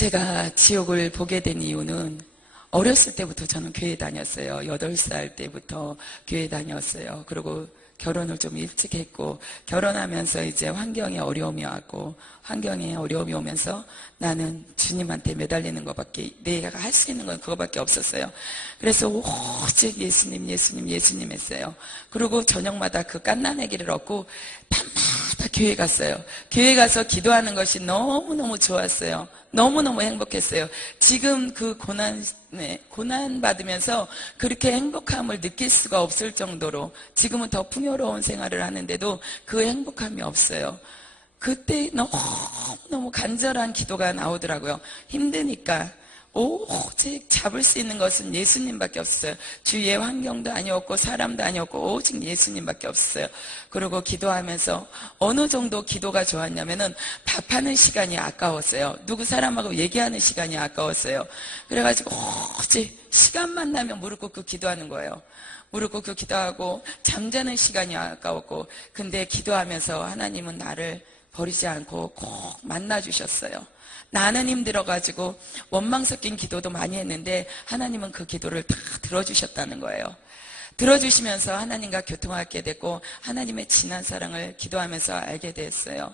제가 지옥을 보게 된 이유는 어렸을 때부터 저는 교회 다녔어요. 8살 때부터 교회 다녔어요. 그리고 결혼을 좀 일찍 했고, 결혼하면서 이제 환경에 어려움이 왔고, 환경에 어려움이 오면서 나는 주님한테 매달리는 것밖에, 내가 할 수 있는 건 그거밖에 없었어요. 그래서 오직 예수님, 예수님, 예수님 했어요. 그리고 저녁마다 그 갓난아기를 얻고 밤마다 교회 갔어요. 교회 가서 기도하는 것이 너무너무 좋았어요. 너무너무 행복했어요. 지금 그 고난 받으면서 그렇게 행복함을 느낄 수가 없을 정도로 지금은 더 풍요로운 생활을 하는데도 그 행복함이 없어요. 그때 너무 간절한 기도가 나오더라고요. 힘드니까 오직 잡을 수 있는 것은 예수님밖에 없었어요. 주위의 환경도 아니었고 사람도 아니었고 오직 예수님밖에 없었어요. 그리고 기도하면서 어느 정도 기도가 좋았냐면은 밥하는 시간이 아까웠어요. 누구 사람하고 얘기하는 시간이 아까웠어요. 그래가지고 오직 시간만 나면 무릎 꿇고 기도하는 거예요. 무릎 꿇고 기도하고 잠자는 시간이 아까웠고, 근데 기도하면서 하나님은 나를 버리지 않고 꼭 만나주셨어요. 나는 힘들어가지고 원망 섞인 기도도 많이 했는데 하나님은 그 기도를 다 들어주셨다는 거예요. 들어주시면서 하나님과 교통하게 됐고 하나님의 진한 사랑을 기도하면서 알게 됐어요.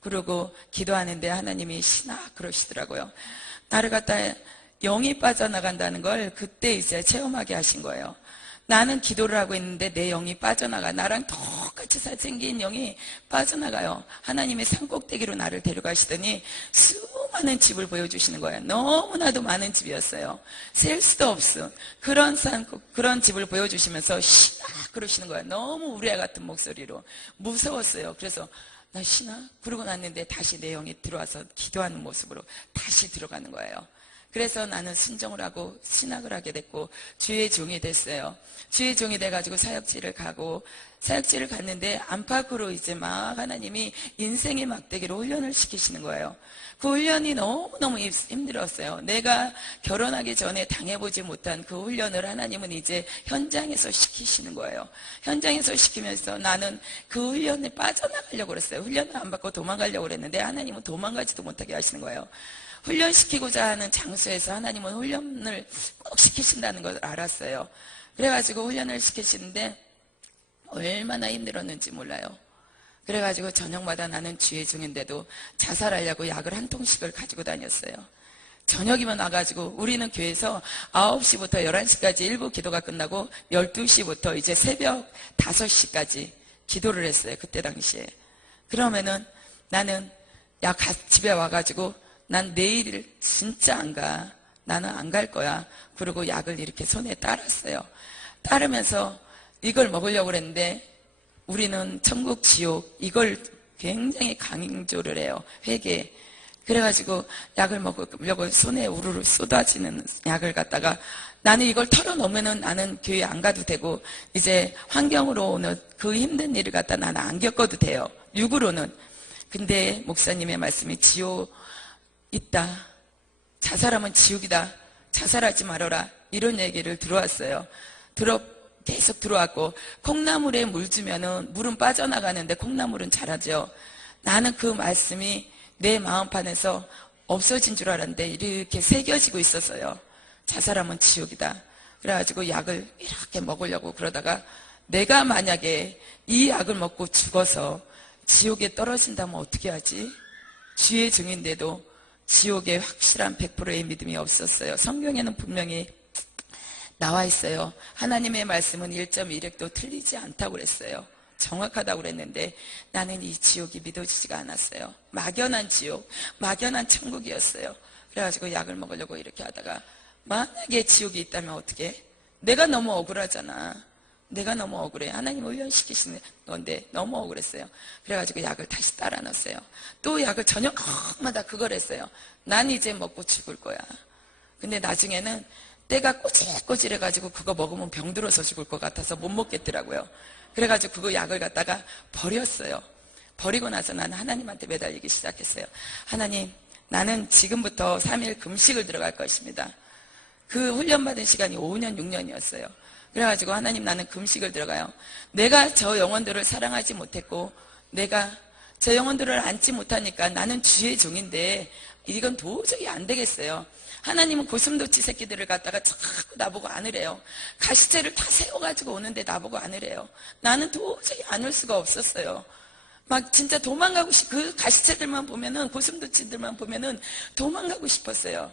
그리고 기도하는데 하나님이 신아 그러시더라고요. 나를 갖다 영이 빠져나간다는 걸 그때 이제 체험하게 하신 거예요. 나는 기도를 하고 있는데 내 영이 빠져나가. 나랑 똑같이 생긴 영이 빠져나가요. 하나님의 산꼭대기로 나를 데려가시더니 수많은 집을 보여주시는 거예요. 너무나도 많은 집이었어요. 셀 수도 없음. 그런 집을 보여주시면서 신아 그러시는 거예요. 너무 우레아 같은 목소리로. 무서웠어요. 그래서 나 신아? 그러고 났는데 다시 내 영이 들어와서 기도하는 모습으로 다시 들어가는 거예요. 그래서 나는 순종을 하고 신학을 하게 됐고 주의 종이 됐어요. 주의 종이 돼가지고 사역지를 가고, 사역지를 갔는데 안팎으로 이제 막 하나님이 인생의 막대기로 훈련을 시키시는 거예요. 그 훈련이 너무너무 힘들었어요. 내가 결혼하기 전에 당해보지 못한 그 훈련을 하나님은 이제 현장에서 시키시는 거예요. 현장에서 시키면서 나는 그 훈련에 빠져나가려고 그랬어요. 훈련을 안 받고 도망가려고 그랬는데 하나님은 도망가지도 못하게 하시는 거예요. 훈련시키고자 하는 장소에서 하나님은 훈련을 꼭 시키신다는 걸 알았어요. 그래가지고 훈련을 시키시는데 얼마나 힘들었는지 몰라요. 그래가지고 저녁마다 나는 주의 종인데도 자살하려고 약을 한 통씩을 가지고 다녔어요. 저녁이면 와가지고 우리는 교회에서 9시부터 11시까지 일부 기도가 끝나고 12시부터 이제 새벽 5시까지 기도를 했어요. 그때 당시에. 그러면은 나는 집에 와가지고 난 내일 진짜 안 가. 나는 안 갈 거야. 그리고 약을 이렇게 손에 따랐어요. 따르면서 이걸 먹으려고 그랬는데 우리는 천국 지옥 이걸 굉장히 강조를 해요. 회개. 그래가지고 약을 먹으려고 손에 우르르 쏟아지는 약을 갖다가 나는 이걸 털어놓으면은 나는 교회 안 가도 되고 이제 환경으로 오는 그 힘든 일을 갖다 나는 안 겪어도 돼요. 육으로는. 근데 목사님의 말씀이 지옥 있다. 자살하면 지옥이다. 자살하지 말아라. 이런 얘기를 들어왔어요. 계속 들어왔고, 콩나물에 물 주면은 물은 빠져나가는데 콩나물은 자라죠. 나는 그 말씀이 내 마음판에서 없어진 줄 알았는데 이렇게 새겨지고 있었어요. 자살하면 지옥이다. 그래가지고 약을 이렇게 먹으려고 그러다가 내가 만약에 이 약을 먹고 죽어서 지옥에 떨어진다면 어떻게 하지? 주의 종인데도 지옥에 확실한 100%의 믿음이 없었어요. 성경에는 분명히 나와 있어요. 하나님의 말씀은 1.1획도 틀리지 않다고 그랬어요. 정확하다고 그랬는데 나는 이 지옥이 믿어지지가 않았어요. 막연한 지옥, 막연한 천국이었어요. 그래가지고 약을 먹으려고 이렇게 하다가 만약에 지옥이 있다면 어떻게? 내가 너무 억울하잖아. 내가 너무 억울해. 하나님 훈련시키시는 건데 너무 억울했어요. 그래가지고 약을 다시 따라 넣었어요. 또 약을 저녁마다 그걸 했어요. 난 이제 먹고 죽을 거야. 근데 나중에는 때가 꼬질꼬질해가지고 그거 먹으면 병들어서 죽을 것 같아서 못 먹겠더라고요. 그래가지고 그거 약을 갖다가 버렸어요. 버리고 나서 나는 하나님한테 매달리기 시작했어요. 하나님, 나는 지금부터 3일 금식을 들어갈 것입니다. 그 훈련받은 시간이 5년, 6년이었어요. 그래가지고 하나님 나는 금식을 들어가요. 내가 저 영혼들을 사랑하지 못했고 내가 저 영혼들을 안지 못하니까 나는 주의 종인데 이건 도저히 안 되겠어요. 하나님은 고슴도치 새끼들을 갖다가 자꾸 나보고 안으래요. 가시채를 다 세워가지고 오는데 나보고 안으래요. 나는 도저히 안을 수가 없었어요. 막 진짜 도망가고 그 가시채들만 보면은, 고슴도치들만 보면은 도망가고 싶었어요.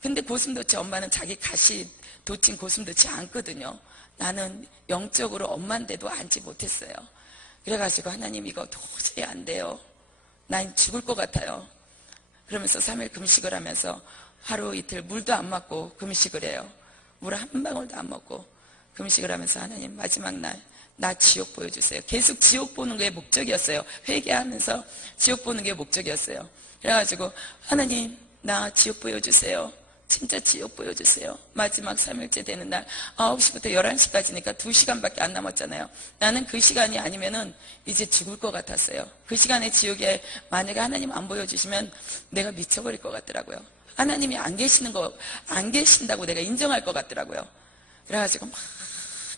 근데 고슴도치 엄마는 자기 가시 도친 고슴도치 안거든요. 나는 영적으로 엄마인데도 안지 못했어요. 그래가지고 하나님 이거 도저히 안 돼요. 난 죽을 것 같아요. 그러면서 3일 금식을 하면서 하루 이틀 물도 안 맞고 금식을 해요. 물 한 방울도 안 먹고 금식을 하면서 하나님 마지막 날 나 지옥 보여주세요. 계속 지옥 보는 게 목적이었어요. 회개하면서 지옥 보는 게 목적이었어요. 그래가지고 하나님 나 지옥 보여주세요. 진짜 지옥 보여주세요. 마지막 3일째 되는 날 9시부터 11시까지니까 2시간밖에 안 남았잖아요. 나는 그 시간이 아니면은 이제 죽을 것 같았어요. 그 시간에 지옥에 만약에 하나님 안 보여주시면 내가 미쳐버릴 것 같더라고요. 하나님이 안 계신다고 내가 인정할 것 같더라고요. 그래가지고 막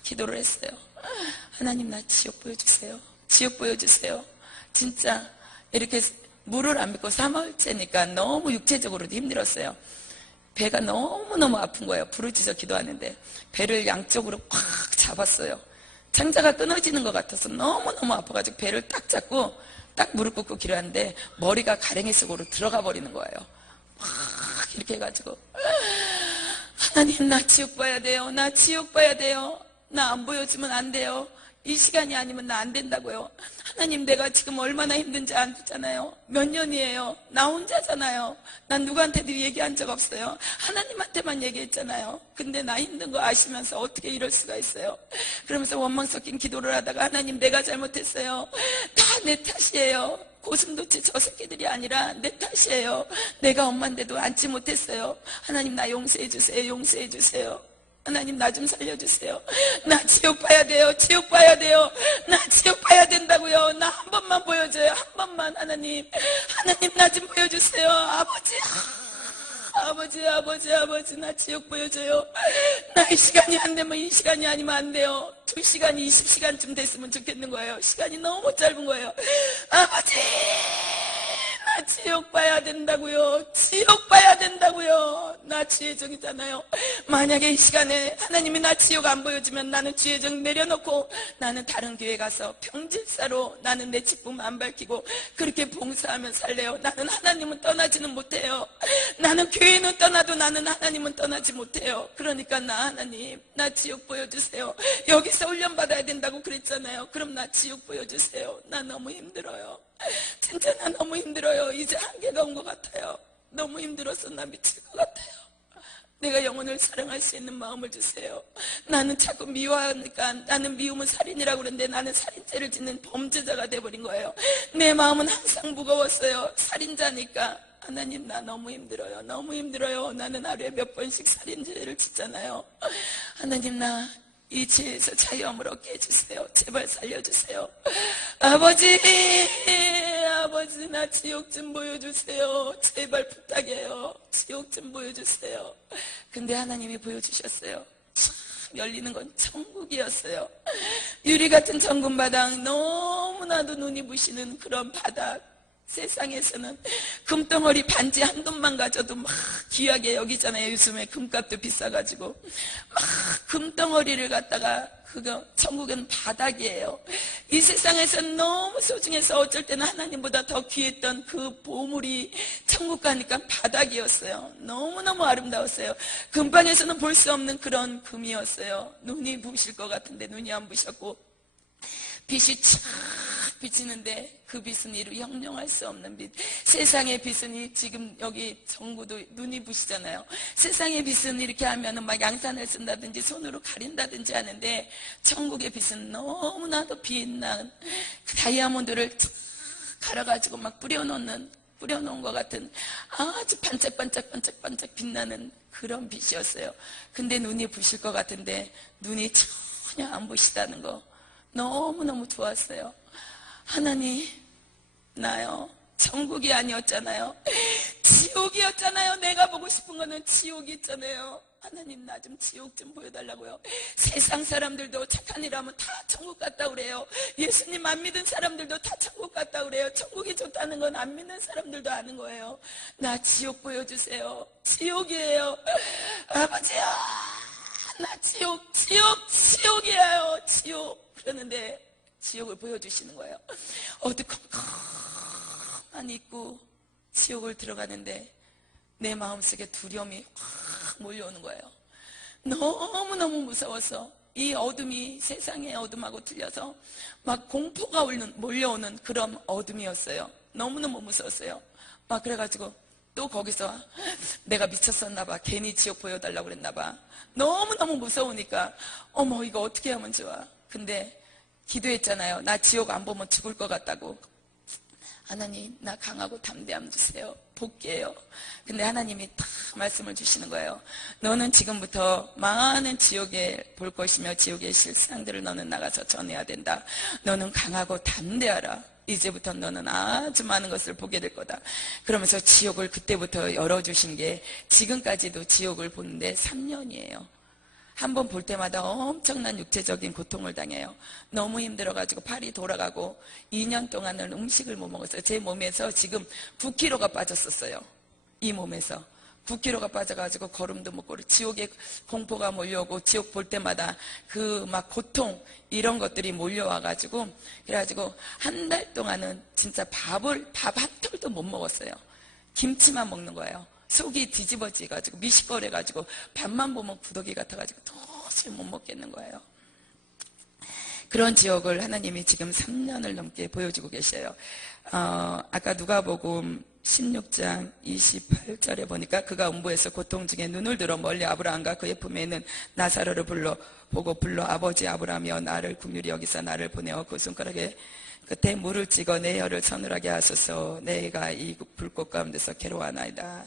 기도를 했어요. 하나님 나 지옥 보여주세요. 지옥 보여주세요. 진짜 이렇게 물을 안 믿고 3월째니까 너무 육체적으로도 힘들었어요. 배가 너무너무 아픈 거예요. 부르짖어 기도하는데 배를 양쪽으로 꽉 잡았어요. 창자가 끊어지는 것 같아서 너무너무 아파가지고 배를 딱 잡고 딱 무릎 꿇고 기도하는데 머리가 가랭이 속으로 들어가 버리는 거예요. 막 이렇게 해가지고 하나님 나 지옥 봐야 돼요. 나 지옥 봐야 돼요. 나 안 보여주면 안 돼요. 이 시간이 아니면 나 안 된다고요. 하나님 내가 지금 얼마나 힘든지 알잖아요. 몇 년이에요. 나 혼자잖아요. 난 누구한테도 얘기한 적 없어요. 하나님한테만 얘기했잖아요. 근데 나 힘든 거 아시면서 어떻게 이럴 수가 있어요. 그러면서 원망 섞인 기도를 하다가 하나님 내가 잘못했어요. 다 내 탓이에요. 고슴도치 저 새끼들이 아니라 내 탓이에요. 내가 엄마인데도 안지 못했어요. 하나님 나 용서해 주세요. 용서해 주세요. 하나님 나 좀 살려주세요. 나 지옥 봐야 돼요. 지옥 봐야 돼요. 나 지옥 봐야 된다고요. 나 한 번만 보여줘요. 한 번만 하나님 나 좀 보여주세요. 아버지 나 지옥 보여줘요. 나 이 시간이 안 되면 이 시간이 아니면 안 돼요. 2시간이 20시간쯤 됐으면 좋겠는 거예요. 시간이 너무 짧은 거예요. 아버지 나 지옥 봐야 된다고요. 지옥 봐야 된다고요. 나 지혜정이잖아요. 만약에 이 시간에 하나님이 나 지옥 안 보여주면 나는 지혜정 내려놓고 나는 다른 교회 가서 평질사로 나는 내 직분 안 밝히고 그렇게 봉사하며 살래요. 나는 하나님은 떠나지는 못해요. 나는 교회는 떠나도 나는 하나님은 떠나지 못해요. 그러니까 나 하나님 나 지옥 보여주세요. 여기서 훈련 받아야 된다고 그랬잖아요. 그럼 나 지옥 보여주세요. 나 너무 힘들어요. 진짜 나 너무 힘들어요. 이제 한계가 온 것 같아요. 너무 힘들어서 나 미칠 것 같아요. 내가 영혼을 사랑할 수 있는 마음을 주세요. 나는 자꾸 미워하니까 나는 미움은 살인이라고 그러는데 나는 살인죄를 짓는 범죄자가 돼버린 거예요. 내 마음은 항상 무거웠어요. 살인자니까. 하나님 나 너무 힘들어요. 너무 힘들어요. 나는 하루에 몇 번씩 살인죄를 짓잖아요. 하나님 나 이 죄에서 자유함을 얻게 해주세요. 제발 살려주세요. 아버지 나 지옥 좀 보여주세요. 제발 부탁해요. 지옥 좀 보여주세요. 근데 하나님이 보여주셨어요. 참 열리는 건 천국이었어요. 유리 같은 정금 바닥, 너무나도 눈이 부시는 그런 바닥. 세상에서는 금덩어리 반지 한 돈만 가져도 막 귀하게 여기잖아요. 요즘에 금값도 비싸가지고 막 금덩어리를 갖다가 그거 천국은 바닥이에요. 이 세상에서는 너무 소중해서 어쩔 때는 하나님보다 더 귀했던 그 보물이 천국 가니까 바닥이었어요. 너무너무 아름다웠어요. 금방에서는 볼 수 없는 그런 금이었어요. 눈이 부실 것 같은데 눈이 안 부셨고 빛이 촥 비치는데 그 빛은 이루 형용할 수 없는 빛. 세상의 빛은 지금 여기 정부도 눈이 부시잖아요. 세상의 빛은 이렇게 하면은 막 양산을 쓴다든지 손으로 가린다든지 하는데 천국의 빛은 너무나도 빛난 다이아몬드를 착 갈아가지고 막 뿌려놓은 것 같은 아주 반짝반짝 빛나는 그런 빛이었어요. 근데 눈이 부실 것 같은데 눈이 전혀 안 부시다는 거 너무너무 좋았어요. 하나님 나요 천국이 아니었잖아요. 지옥이었잖아요. 내가 보고 싶은 거는 지옥이 있잖아요. 하나님, 나 좀 지옥 좀 보여달라고요. 세상 사람들도 착한 일 하면 다 천국 갔다 그래요. 예수님 안 믿은 사람들도 다 천국 갔다 그래요. 천국이 좋다는 건 안 믿는 사람들도 아는 거예요. 나 지옥 보여주세요. 지옥이에요. 아버지야, 나 지옥이에요. 지옥. 그러는데 지옥을 보여주시는 거예요. 어두컴컴한 입구 지옥을 들어가는데 내 마음속에 두려움이 확 몰려오는 거예요. 너무너무 무서워서 이 어둠이 세상의 어둠하고 틀려서 막 공포가 몰려오는 그런 어둠이었어요. 너무너무 무서웠어요. 막 그래가지고 또 거기서 내가 미쳤었나 봐. 괜히 지옥 보여달라고 그랬나 봐. 너무너무 무서우니까 어머, 이거 어떻게 하면 좋아. 근데 기도했잖아요. 나 지옥 안 보면 죽을 것 같다고. 하나님, 나 강하고 담대함 주세요. 복귀해요. 근데 하나님이 다 말씀을 주시는 거예요. 너는 지금부터 많은 지옥에 볼 것이며 지옥의 실상들을 너는 나가서 전해야 된다. 너는 강하고 담대하라. 이제부터 너는 아주 많은 것을 보게 될 거다. 그러면서 지옥을 그때부터 열어주신 게 지금까지도 지옥을 보는데 3년이에요. 한 번 볼 때마다 엄청난 육체적인 고통을 당해요. 너무 힘들어가지고 팔이 돌아가고 2년 동안은 음식을 못 먹었어요. 제 몸에서 지금 9kg가 빠졌었어요. 이 몸에서 9kg가 빠져가지고 걸음도 못 걸어. 지옥의 공포가 몰려오고 지옥 볼 때마다 그 막 고통 이런 것들이 몰려와가지고 그래가지고 한 달 동안은 진짜 밥 한 톨도 못 먹었어요. 김치만 먹는 거예요. 속이 뒤집어지가지고 미식거려가지고 밥만 보면 구더기 같아가지고 도저히 못 먹겠는 거예요. 그런 지옥을 하나님이 지금 3년을 넘게 보여주고 계셔요. 아까 누가복음 16장 28절에 보니까 그가 음부에서 고통 중에 눈을 들어 멀리 아브라함과 그의 품에 있는 나사로를 불러 아버지 아브라함이여 나를 긍휼히 여기서 나를 보내어 그 손가락에 끝에 물을 찍어 내 혀를 서늘하게 하소서. 내가 이 불꽃 가운데서 괴로워하나이다.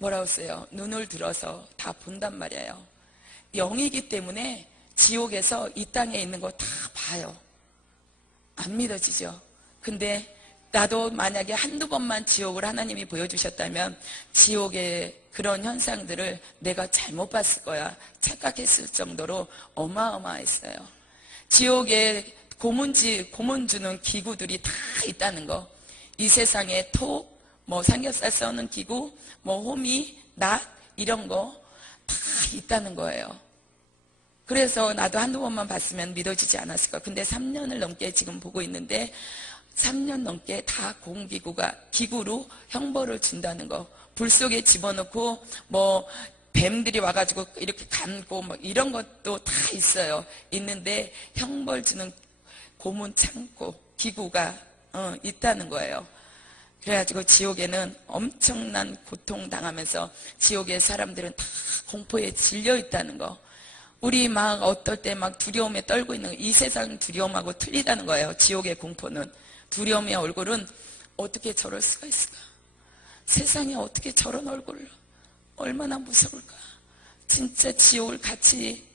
뭐라고 써요? 눈을 들어서 다 본단 말이에요. 영이기 때문에 지옥에서 이 땅에 있는 거 다 봐요. 안 믿어지죠? 근데 나도 만약에 한두 번만 지옥을 하나님이 보여주셨다면 지옥의 그런 현상들을 내가 잘못 봤을 거야 착각했을 정도로 어마어마했어요. 지옥에 고문 주는 기구들이 다 있다는 거. 이 세상에 톡, 삼겹살 써는 기구, 호미, 낫 이런 거 다 있다는 거예요. 그래서 나도 한두 번만 봤으면 믿어지지 않았을까. 근데 3년을 넘게 지금 보고 있는데 3년 넘게 다 기구로 형벌을 준다는 거. 불 속에 집어넣고 뱀들이 와가지고 이렇게 감고 이런 것도 다 있어요. 있는데 형벌 주는 고문 창고 기구가 있다는 거예요. 그래가지고 지옥에는 엄청난 고통 당하면서 지옥의 사람들은 다 공포에 질려 있다는 거. 우리 막 어떨 때 막 두려움에 떨고 있는 이 세상 두려움하고 틀리다는 거예요. 지옥의 공포는. 두려움의 얼굴은 어떻게 저럴 수가 있을까? 세상에 어떻게 저런 얼굴을 얼마나 무서울까? 진짜 지옥을 같이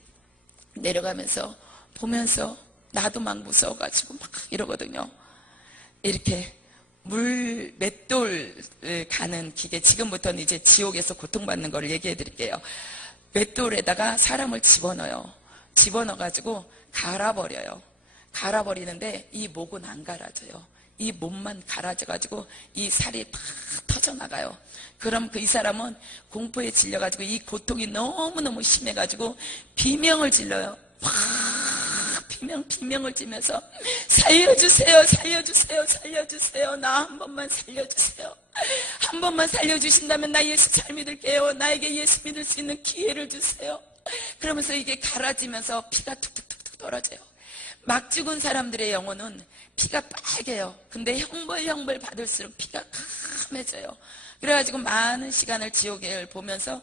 내려가면서 보면서 나도 막 무서워가지고 막 이러거든요. 이렇게 맷돌 가는 기계, 지금부터는 이제 지옥에서 고통받는 걸 얘기해 드릴게요. 맷돌에다가 사람을 집어넣어가지고 갈아버려요. 갈아버리는데 이 목은 안 갈아져요. 이 몸만 갈아져가지고 이 살이 팍 터져나가요. 그럼 이 사람은 공포에 질려가지고 이 고통이 너무너무 심해가지고 비명을 질러요. 비명을 지면서 살려주세요, 살려주세요, 살려주세요. 나 한 번만 살려주세요. 한 번만 살려주신다면 나 예수 잘 믿을게요. 나에게 예수 믿을 수 있는 기회를 주세요. 그러면서 이게 갈아지면서 피가 툭툭툭툭 떨어져요. 막 죽은 사람들의 영혼은 피가 빨개요. 근데 형벌 받을수록 피가 까매져요. 그래가지고 많은 시간을 지옥을 보면서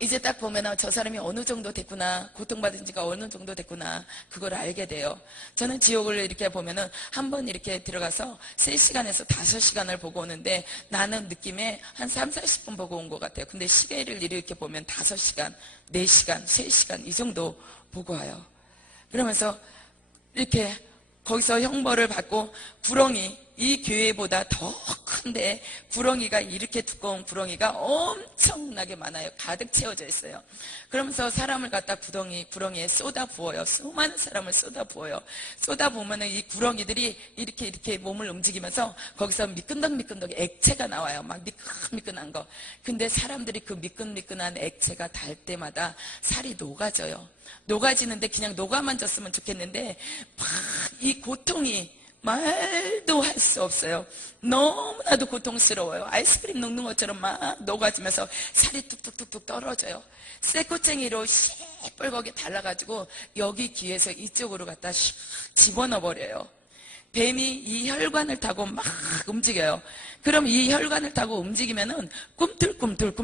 이제 딱 보면 저 사람이 어느 정도 됐구나, 고통받은 지가 어느 정도 됐구나, 그걸 알게 돼요. 저는 지옥을 이렇게 보면은 한 번 이렇게 들어가서 3시간에서 5시간을 보고 오는데 나는 느낌에 한 3, 40분 보고 온 것 같아요. 근데 시계를 이렇게 보면 5시간, 4시간, 3시간 이 정도 보고 와요. 그러면서 이렇게 거기서 형벌을 받고 구렁이 이 교회보다 더 큰데 구렁이가 이렇게 두꺼운 구렁이가 엄청나게 많아요. 가득 채워져 있어요. 그러면서 사람을 갖다 구렁이에 쏟아 부어요. 수많은 사람을 쏟아 부어요. 쏟아 부으면은 이 구렁이들이 이렇게 몸을 움직이면서 거기서 미끈덕미끈덕 액체가 나와요. 막 미끈미끈한 거. 근데 사람들이 그 미끈미끈한 액체가 닿을 때마다 살이 녹아져요. 녹아지는데 그냥 녹아만 졌으면 좋겠는데 막 이 고통이 말도 할 수 없어요. 너무나도 고통스러워요. 아이스크림 녹는 것처럼 막 녹아지면서 살이 뚝뚝뚝뚝 떨어져요. 쇠꼬챙이로 시뻘겋게 달라가지고 여기 귀에서 이쪽으로 갖다 슉 집어넣어 버려요. 뱀이 이 혈관을 타고 막 움직여요. 그럼 이 혈관을 타고 움직이면은 꿈틀꿈틀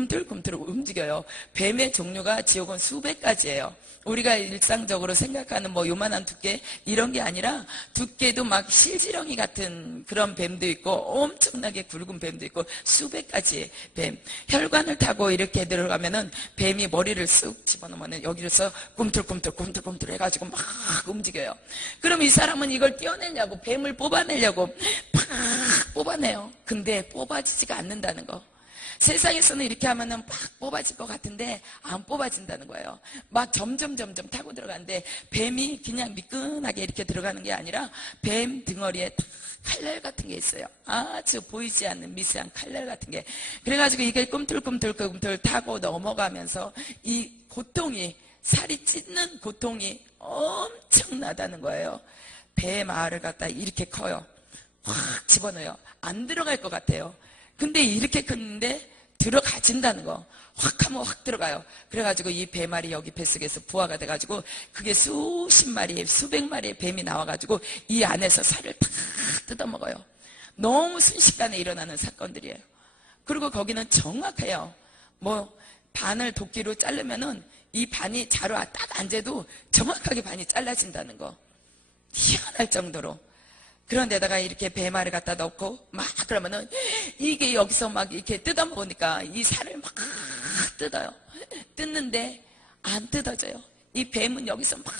움직여요. 뱀의 종류가 지옥은 수백 가지예요. 우리가 일상적으로 생각하는 뭐 요만한 두께 이런 게 아니라 두께도 막 실지렁이 같은 그런 뱀도 있고 엄청나게 굵은 뱀도 있고 수백 가지의 뱀. 혈관을 타고 이렇게 들어가면은 뱀이 머리를 쓱 집어넣으면 여기서 꿈틀꿈틀 해가지고 막 움직여요. 그럼 이 사람은 이걸 떼어내려고 뱀을 뽑아내려고 팍 뽑아내요. 근데 뽑아지지가 않는다는 거. 세상에서는 이렇게 하면은 팍 뽑아질 것 같은데 안 뽑아진다는 거예요. 막 점점 타고 들어가는데 뱀이 그냥 미끈하게 이렇게 들어가는 게 아니라 뱀 등어리에 칼날 같은 게 있어요. 아주 보이지 않는 미세한 칼날 같은 게. 그래가지고 이게 꿈틀꿈틀 타고 넘어가면서 이 고통이 살이 찢는 고통이 엄청나다는 거예요. 배 마을을 갖다 이렇게 커요. 확 집어넣어요. 안 들어갈 것 같아요. 근데 이렇게 큰데 들어가진다는 거. 확 하면 확 들어가요. 그래가지고 이 배말이 여기 뱃속에서 부화가 돼가지고 그게 수십 마리, 수백 마리의 뱀이 나와가지고 이 안에서 살을 다 뜯어먹어요. 너무 순식간에 일어나는 사건들이에요. 그리고 거기는 정확해요. 뭐 반을 도끼로 자르면은 이 반이 자루 딱 앉아도 정확하게 반이 잘라진다는 거. 희한할 정도로. 그런데다가 이렇게 배말을 갖다 넣고 막 그러면은 이게 여기서 막 이렇게 뜯어 먹으니까 이 살을 막 뜯어요. 뜯는데 안 뜯어져요. 이 뱀은 여기서 막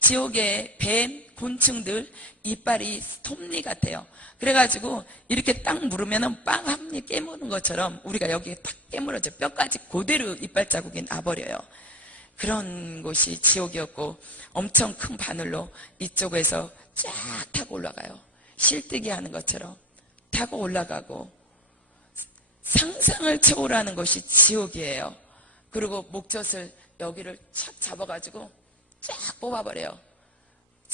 지옥의 뱀 곤충들 이빨이 톱니 같아요. 그래가지고 이렇게 딱 물으면은 빵 한 입 깨무는 것처럼 우리가 여기에 딱 깨물어져 뼈까지 그대로 이빨 자국이 나버려요. 그런 곳이 지옥이었고 엄청 큰 바늘로 이쪽에서 쫙 타고 올라가요. 실뜨기 하는 것처럼 타고 올라가고 상상을 초월하는 것이 지옥이에요. 그리고 목젖을 여기를 착 잡아가지고 쫙 뽑아버려요.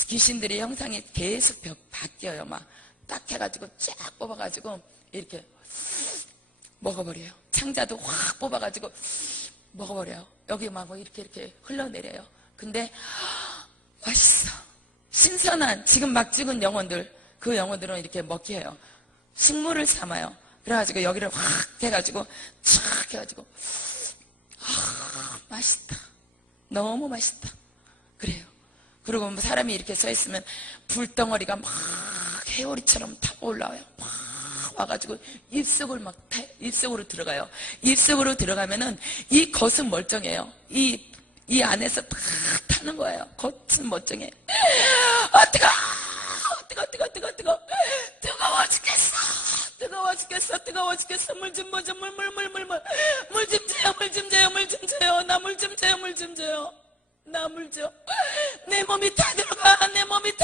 귀신들의 형상이 계속 바뀌어요. 막 딱 해가지고 쫙 뽑아가지고 이렇게 먹어버려요. 창자도 확 뽑아가지고 먹어버려요. 여기 막 이렇게 흘러내려요. 근데 맛있어. 신선한 지금 막 찍은 영혼들, 그 영혼들은 이렇게 먹게 해요. 식물을 삼아요. 그래가지고 여기를 확 해가지고 촥 해가지고 맛있다. 너무 맛있다. 그래요. 그리고 뭐 사람이 이렇게 서 있으면 불덩어리가 막 해오리처럼 타고 올라와요. 막 와가지고 입속으로 들어가요. 입속으로 들어가면은 이 겉은 멀쩡해요. 이 안에서 다 타는 거예요. 겉은 멀쩡해. 뜨거워 죽겠어. 물 좀 보자. 물 좀 줘요. 나 물 좀 줘요. 나 물 줘. 내 몸이 다 들어가. 내 몸이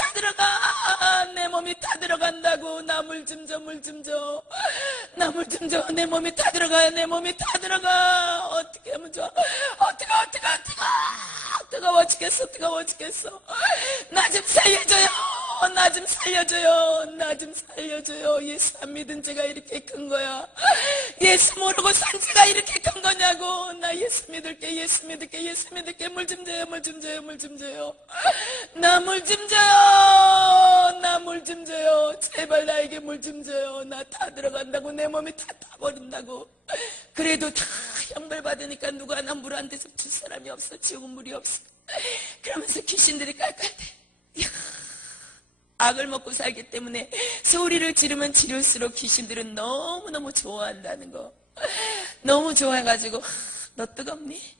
다 들어간다고. 나 물 좀 줘. 나 물 좀 줘. 내 몸이 다 들어가. 어떻게 하면 좋아? 뜨거워 죽겠어. 나 좀 살려줘요. 예수 안 믿은 죄가 이렇게 큰 거야. 예수 모르고 산 죄가 이렇게 큰 거냐고. 나 예수 믿을게. 물 좀 줘요. 나 물 좀 줘요. 제발 나에게 물 좀 줘요. 나 다 들어간다고. 내 몸이 다 타버린다고. 그래도 다 형벌 받으니까 누가 하나 물 한 대서 줄 사람이 없어. 지옥은 물이 없어. 그러면서 귀신들이 깔깔대. 악을 먹고 살기 때문에 소리를 지르면 지를수록 귀신들은 너무너무 좋아한다는 거. 너무 좋아해가지고 너 뜨겁니?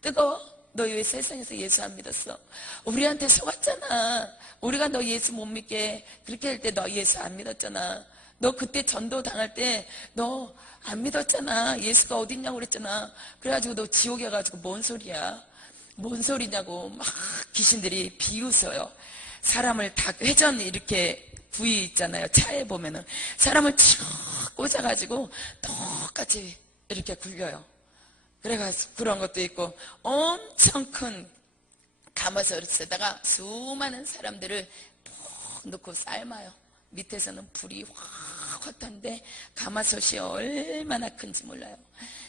뜨거워? 너 왜 세상에서 예수 안 믿었어? 우리한테 속았잖아. 우리가 너 예수 못 믿게 그렇게 할 때 너 예수 안 믿었잖아. 너 그때 전도 당할 때 너 안 믿었잖아. 예수가 어딨냐고 그랬잖아. 그래가지고 너 지옥에 가가지고 뭔 소리야? 뭔 소리냐고 막 귀신들이 비웃어요. 사람을 다 회전 이렇게 부위 있잖아요. 차에 보면은 사람을 쭉 꽂아가지고 똑같이 이렇게 굴려요. 그래가지고 그런 것도 있고 엄청 큰 가마솥에다가 수많은 사람들을 푹 넣고 삶아요. 밑에서는 불이 확 탄데 가마솥이 얼마나 큰지 몰라요.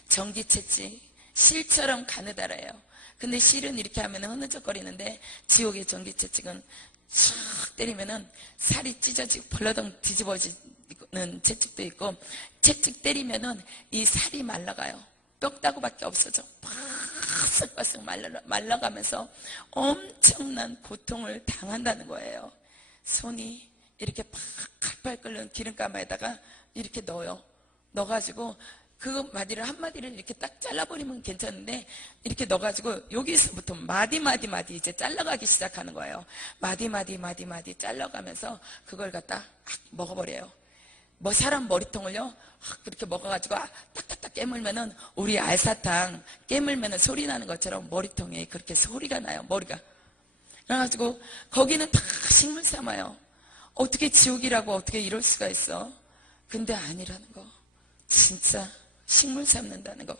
전기채찍 실처럼 가느다라요. 근데 실은 이렇게 하면 흐느적거리는데 지옥의 전기채찍은 촥 때리면은 살이 찢어지고 벌러덩 뒤집어지는 채찍도 있고, 채찍 때리면은 이 살이 말라가요. 뼈다구밖에 없어져. 바싹바싹 말라가면서 엄청난 고통을 당한다는 거예요. 손이 이렇게 팔팔 끓는 기름가마에다가 이렇게 넣어요. 넣어가지고 그 마디를 한 마디를 이렇게 딱 잘라버리면 괜찮은데, 이렇게 넣어가지고 여기서부터 마디 이제 잘라가기 시작하는 거예요. 마디 잘라가면서 그걸 갖다 먹어버려요. 뭐 사람 머리통을요 그렇게 먹어가지고 딱딱딱 깨물면은, 우리 알사탕 깨물면은 소리 나는 것처럼 머리통에 그렇게 소리가 나요. 머리가. 그래가지고 거기는 다 식물 삼아요. 어떻게 지옥이라고 어떻게 이럴 수가 있어? 근데 아니라는 거. 진짜 식물 삼는다는 거.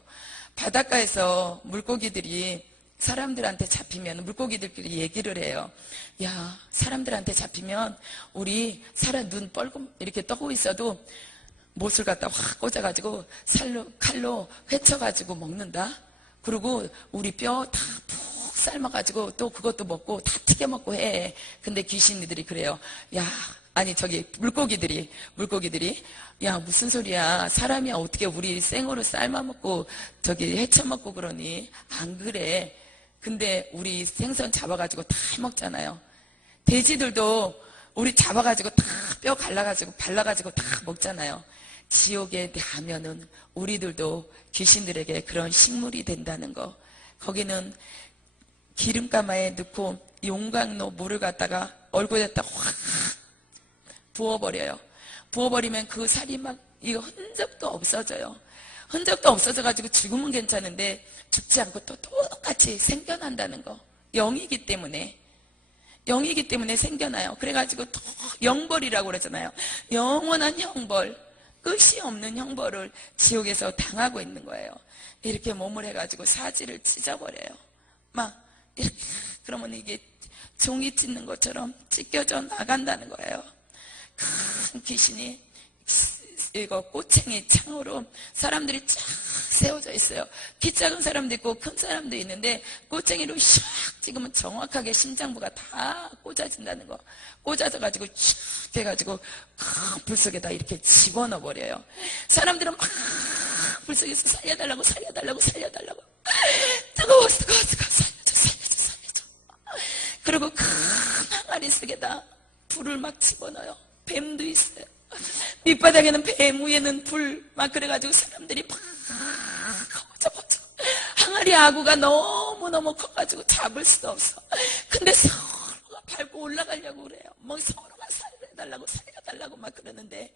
바닷가에서 물고기들이 사람들한테 잡히면 물고기들끼리 얘기를 해요. 야, 사람들한테 잡히면 우리 사람 눈 뻘겋 이렇게 떠고 있어도 못을 갖다 확 꽂아가지고 칼로 회쳐가지고 먹는다. 그리고 우리 뼈 다 푹 삶아가지고 또 그것도 먹고 다 튀겨 먹고 해. 근데 귀신들이 그래요. 야, 아니 저기 물고기들이 야, 무슨 소리야? 사람이 어떻게 우리 생으로 삶아먹고 저기 헤쳐먹고 그러니? 안 그래. 근데 우리 생선 잡아가지고 다 먹잖아요. 돼지들도 우리 잡아가지고 다 뼈 갈라가지고 발라가지고 다 먹잖아요. 지옥에 가면은 우리들도 귀신들에게 그런 식물이 된다는 거. 거기는 기름가마에 넣고 용광로 물을 갖다가 얼굴에다 확 부어버려요. 부어버리면 그 살이 막 이거 흔적도 없어져요. 흔적도 없어져가지고 죽으면 괜찮은데 죽지 않고 또 똑같이 생겨난다는 거. 영이기 때문에 생겨나요. 그래가지고 또 영벌이라고 그러잖아요. 영원한 형벌, 끝이 없는 형벌을 지옥에서 당하고 있는 거예요. 이렇게 몸을 해가지고 사지를 찢어버려요. 막 이렇게. 그러면 이게 종이 찢는 것처럼 찢겨져 나간다는 거예요. 큰 귀신이 이거 꼬챙이 창으로 사람들이 쫙 세워져 있어요. 키 작은 사람도 있고 큰 사람도 있는데 꼬챙이로 샥 찍으면 정확하게 심장부가 다 꽂아진다는 거. 꽂아져가지고 쫙 해가지고 큰 불 속에다 이렇게 집어넣어 버려요. 사람들은 막 불 속에서 살려달라고 뜨거워 살려줘. 그리고 큰 항아리 속에다 불을 막 집어넣어요. 뱀도 있어요. 밑바닥에는 뱀, 위에는 불, 막 그래가지고 사람들이 막 커져. 항아리 아구가 너무너무 커가지고 잡을 수도 없어. 근데 서로가 밟고 올라가려고 그래요. 뭐 서로가 살려달라고 막 그러는데,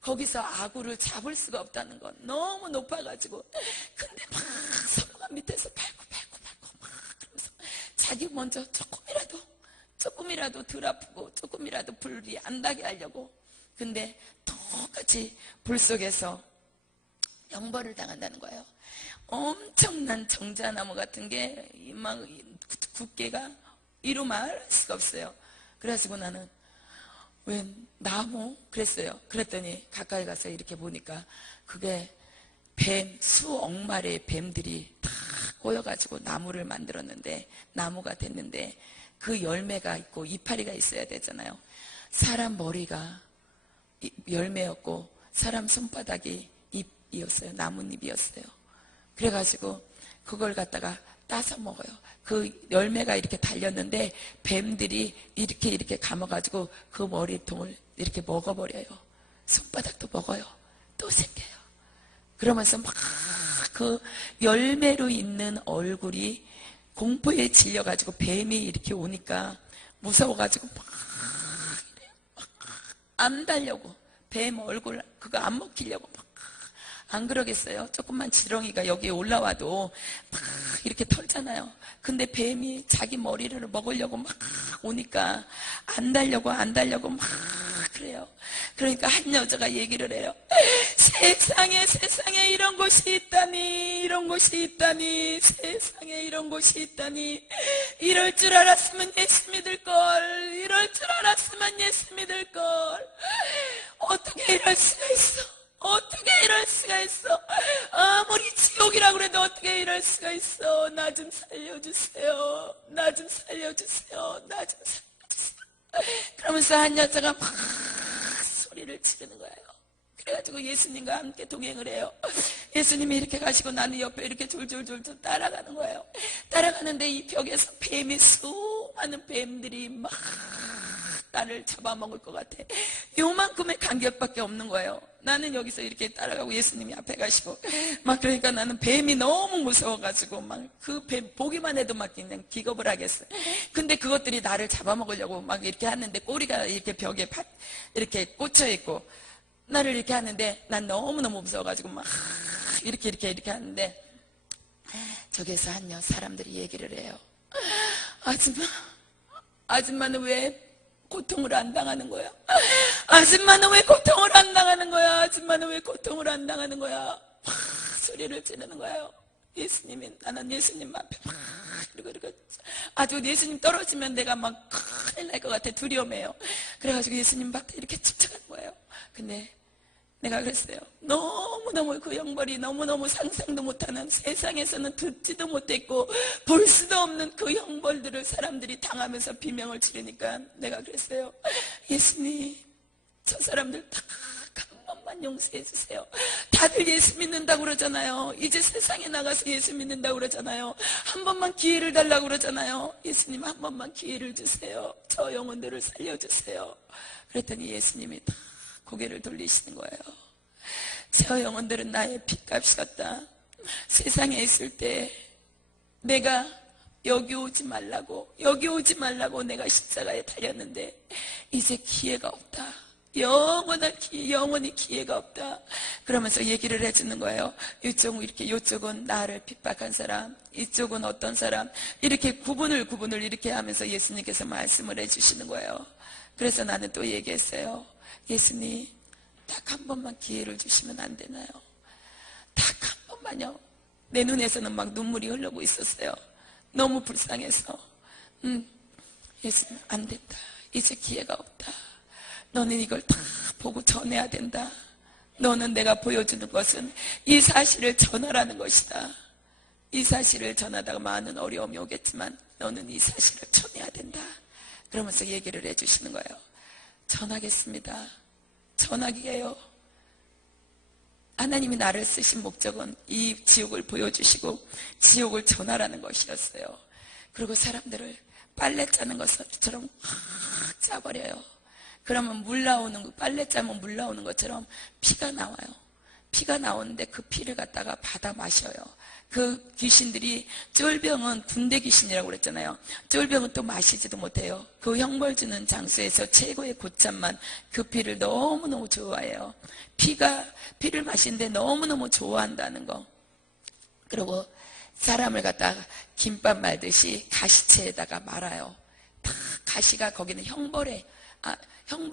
거기서 아구를 잡을 수가 없다는 건 너무 높아가지고. 근데 막 서로가 밑에서 밟고 막 그러면서 자기 먼저 조금이라도 덜 아프고 조금이라도 불이 안 나게 하려고. 근데 똑같이 불 속에서 영벌을 당한다는 거예요. 엄청난 정자나무 같은 게 막 두께가 이루 말할 수가 없어요. 그래가지고 나는 왜 나무? 그랬어요. 그랬더니 가까이 가서 이렇게 보니까 그게 뱀, 수억 마리의 뱀들이 다 꼬여가지고 나무를 만들었는데, 나무가 됐는데 그 열매가 있고 이파리가 있어야 되잖아요. 사람 머리가 열매였고 사람 손바닥이 잎이었어요. 나뭇잎이었어요. 그래가지고 그걸 갖다가 따서 먹어요. 그 열매가 이렇게 달렸는데 뱀들이 이렇게 감아가지고 그 머리통을 이렇게 먹어버려요. 손바닥도 먹어요. 또 생겨요. 그러면서 막 그 열매로 있는 얼굴이 공포에 질려가지고 뱀이 이렇게 오니까 무서워가지고 막 안 달려고, 뱀 얼굴 그거 안 먹히려고 막 안 그러겠어요? 조금만 지렁이가 여기에 올라와도 막 이렇게 털잖아요. 근데 뱀이 자기 머리를 먹으려고 막 오니까 안 달려고 막 그래요. 그러니까 한 여자가 얘기를 해요. 세상에 이런 곳이 있다니, 세상에 이런 곳이 있다니, 이럴 줄 알았으면 예수 믿을걸, 이럴 줄 알았으면 예수 믿을걸. 어떻게 이럴 수가 있어? 어떻게 이럴 수가 있어? 아무리 지옥이라고 그래도 어떻게 이럴 수가 있어? 나 좀 살려주세요. 나 좀 살려주세요. 나 좀 살려주세요. 그러면서 한 여자가 막 소리를 지르는 거예요. 그래가지고 예수님과 함께 동행을 해요. 예수님이 이렇게 가시고 나는 옆에 이렇게 졸졸졸졸 따라가는 거예요. 따라가는데 이 벽에서 뱀이, 수많은 뱀들이 막 나를 잡아먹을 것 같아. 요만큼의 간격밖에 없는 거예요. 나는 여기서 이렇게 따라가고 예수님이 앞에 가시고 막, 그러니까 나는 뱀이 너무 무서워가지고 막 그 뱀 보기만 해도 막 그냥 기겁을 하겠어요. 근데 그것들이 나를 잡아먹으려고 막 이렇게 하는데 꼬리가 이렇게 벽에 이렇게 꽂혀 있고 나를 이렇게 하는데 난 너무너무 무서워가지고 막 이렇게 하는데 저기에서 한 사람들이 얘기를 해요. 아줌마는 왜 고통을 안 당하는 거야? 아줌마는 왜 고통을 안 당하는 거야? 아줌마는 왜 고통을 안 당하는 거야? 막 소리를 지르는 거예요. 나는 예수님 앞에 막 이러고 아주 예수님 떨어지면 내가 막 큰일 날 것 같아. 두려움해요. 그래가지고 예수님 앞에 이렇게 집착하는 거예요. 근데 내가 그랬어요. 너무너무 그 형벌이 너무너무 상상도 못하는, 세상에서는 듣지도 못했고 볼 수도 없는 그 형벌들을 사람들이 당하면서 비명을 지르니까 내가 그랬어요. 예수님, 저 사람들 다 한 번만 용서해 주세요. 다들 예수 믿는다고 그러잖아요. 이제 세상에 나가서 예수 믿는다고 그러잖아요. 한 번만 기회를 달라고 그러잖아요. 예수님, 한 번만 기회를 주세요. 저 영혼들을 살려주세요. 그랬더니 예수님이 다 고개를 돌리시는 거예요. 저 영혼들은 나의 핏값이었다. 세상에 있을 때 내가 여기 오지 말라고 내가 십자가에 달렸는데 이제 기회가 없다. 영원히 기회가 없다. 그러면서 얘기를 해주는 거예요. 이쪽은 나를 핍박한 사람, 이쪽은 어떤 사람, 이렇게 구분을 이렇게 하면서 예수님께서 말씀을 해주시는 거예요. 그래서 나는 또 얘기했어요. 예수님, 딱 한 번만 기회를 주시면 안 되나요? 딱 한 번만요. 내 눈에서는 막 눈물이 흐르고 있었어요. 너무 불쌍해서. 예수님, 안 된다. 이제 기회가 없다. 너는 이걸 다 보고 전해야 된다. 너는 내가 보여주는 것은 이 사실을 전하라는 것이다. 이 사실을 전하다가 많은 어려움이 오겠지만 너는 이 사실을 전해야 된다. 그러면서 얘기를 해주시는 거예요. 전하겠습니다. 전하기예요. 하나님이 나를 쓰신 목적은 이 지옥을 보여주시고 지옥을 전하라는 것이었어요. 그리고 사람들을 빨래 짜는 것처럼 확 짜버려요. 그러면 빨래 짜면 물 나오는 것처럼 피가 나와요. 피가 나오는데 그 피를 갖다가 받아 마셔요. 그 귀신들이, 쫄병은 군대 귀신이라고 그랬잖아요. 쫄병은 또 마시지도 못해요. 그 형벌 주는 장소에서 최고의 곳잠만 그 피를 너무너무 좋아해요. 피를 마시는데 너무너무 좋아한다는 거. 그리고 사람을 갖다가 김밥 말듯이 가시채에다가 말아요. 다 가시가 거기는 형벌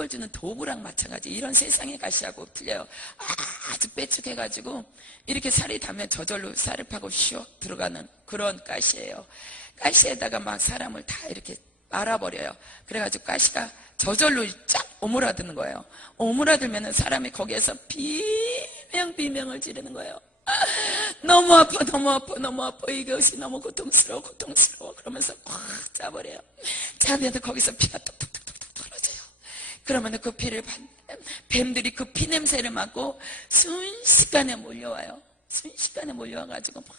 주는 도구랑 마찬가지. 이런 세상의 가시하고 틀려요. 아주 빼쭉해가지고 이렇게 살이 닿으면 저절로 살을 파고 슉 들어가는 그런 가시예요. 가시에다가 막 사람을 다 이렇게 말아버려요. 그래가지고 가시가 저절로 쫙 오므라드는 거예요. 오므라들면은 사람이 거기에서 비명을 지르는 거예요. 너무 아파. 이것이 너무 고통스러워. 그러면서 꽉 짜버려요. 짜면 거기서 피가 톡톡톡톡 떨어져요. 그러면 그 피를 뱀들이 그 피 냄새를 맡고 순식간에 몰려와요. 순식간에 몰려와가지고 막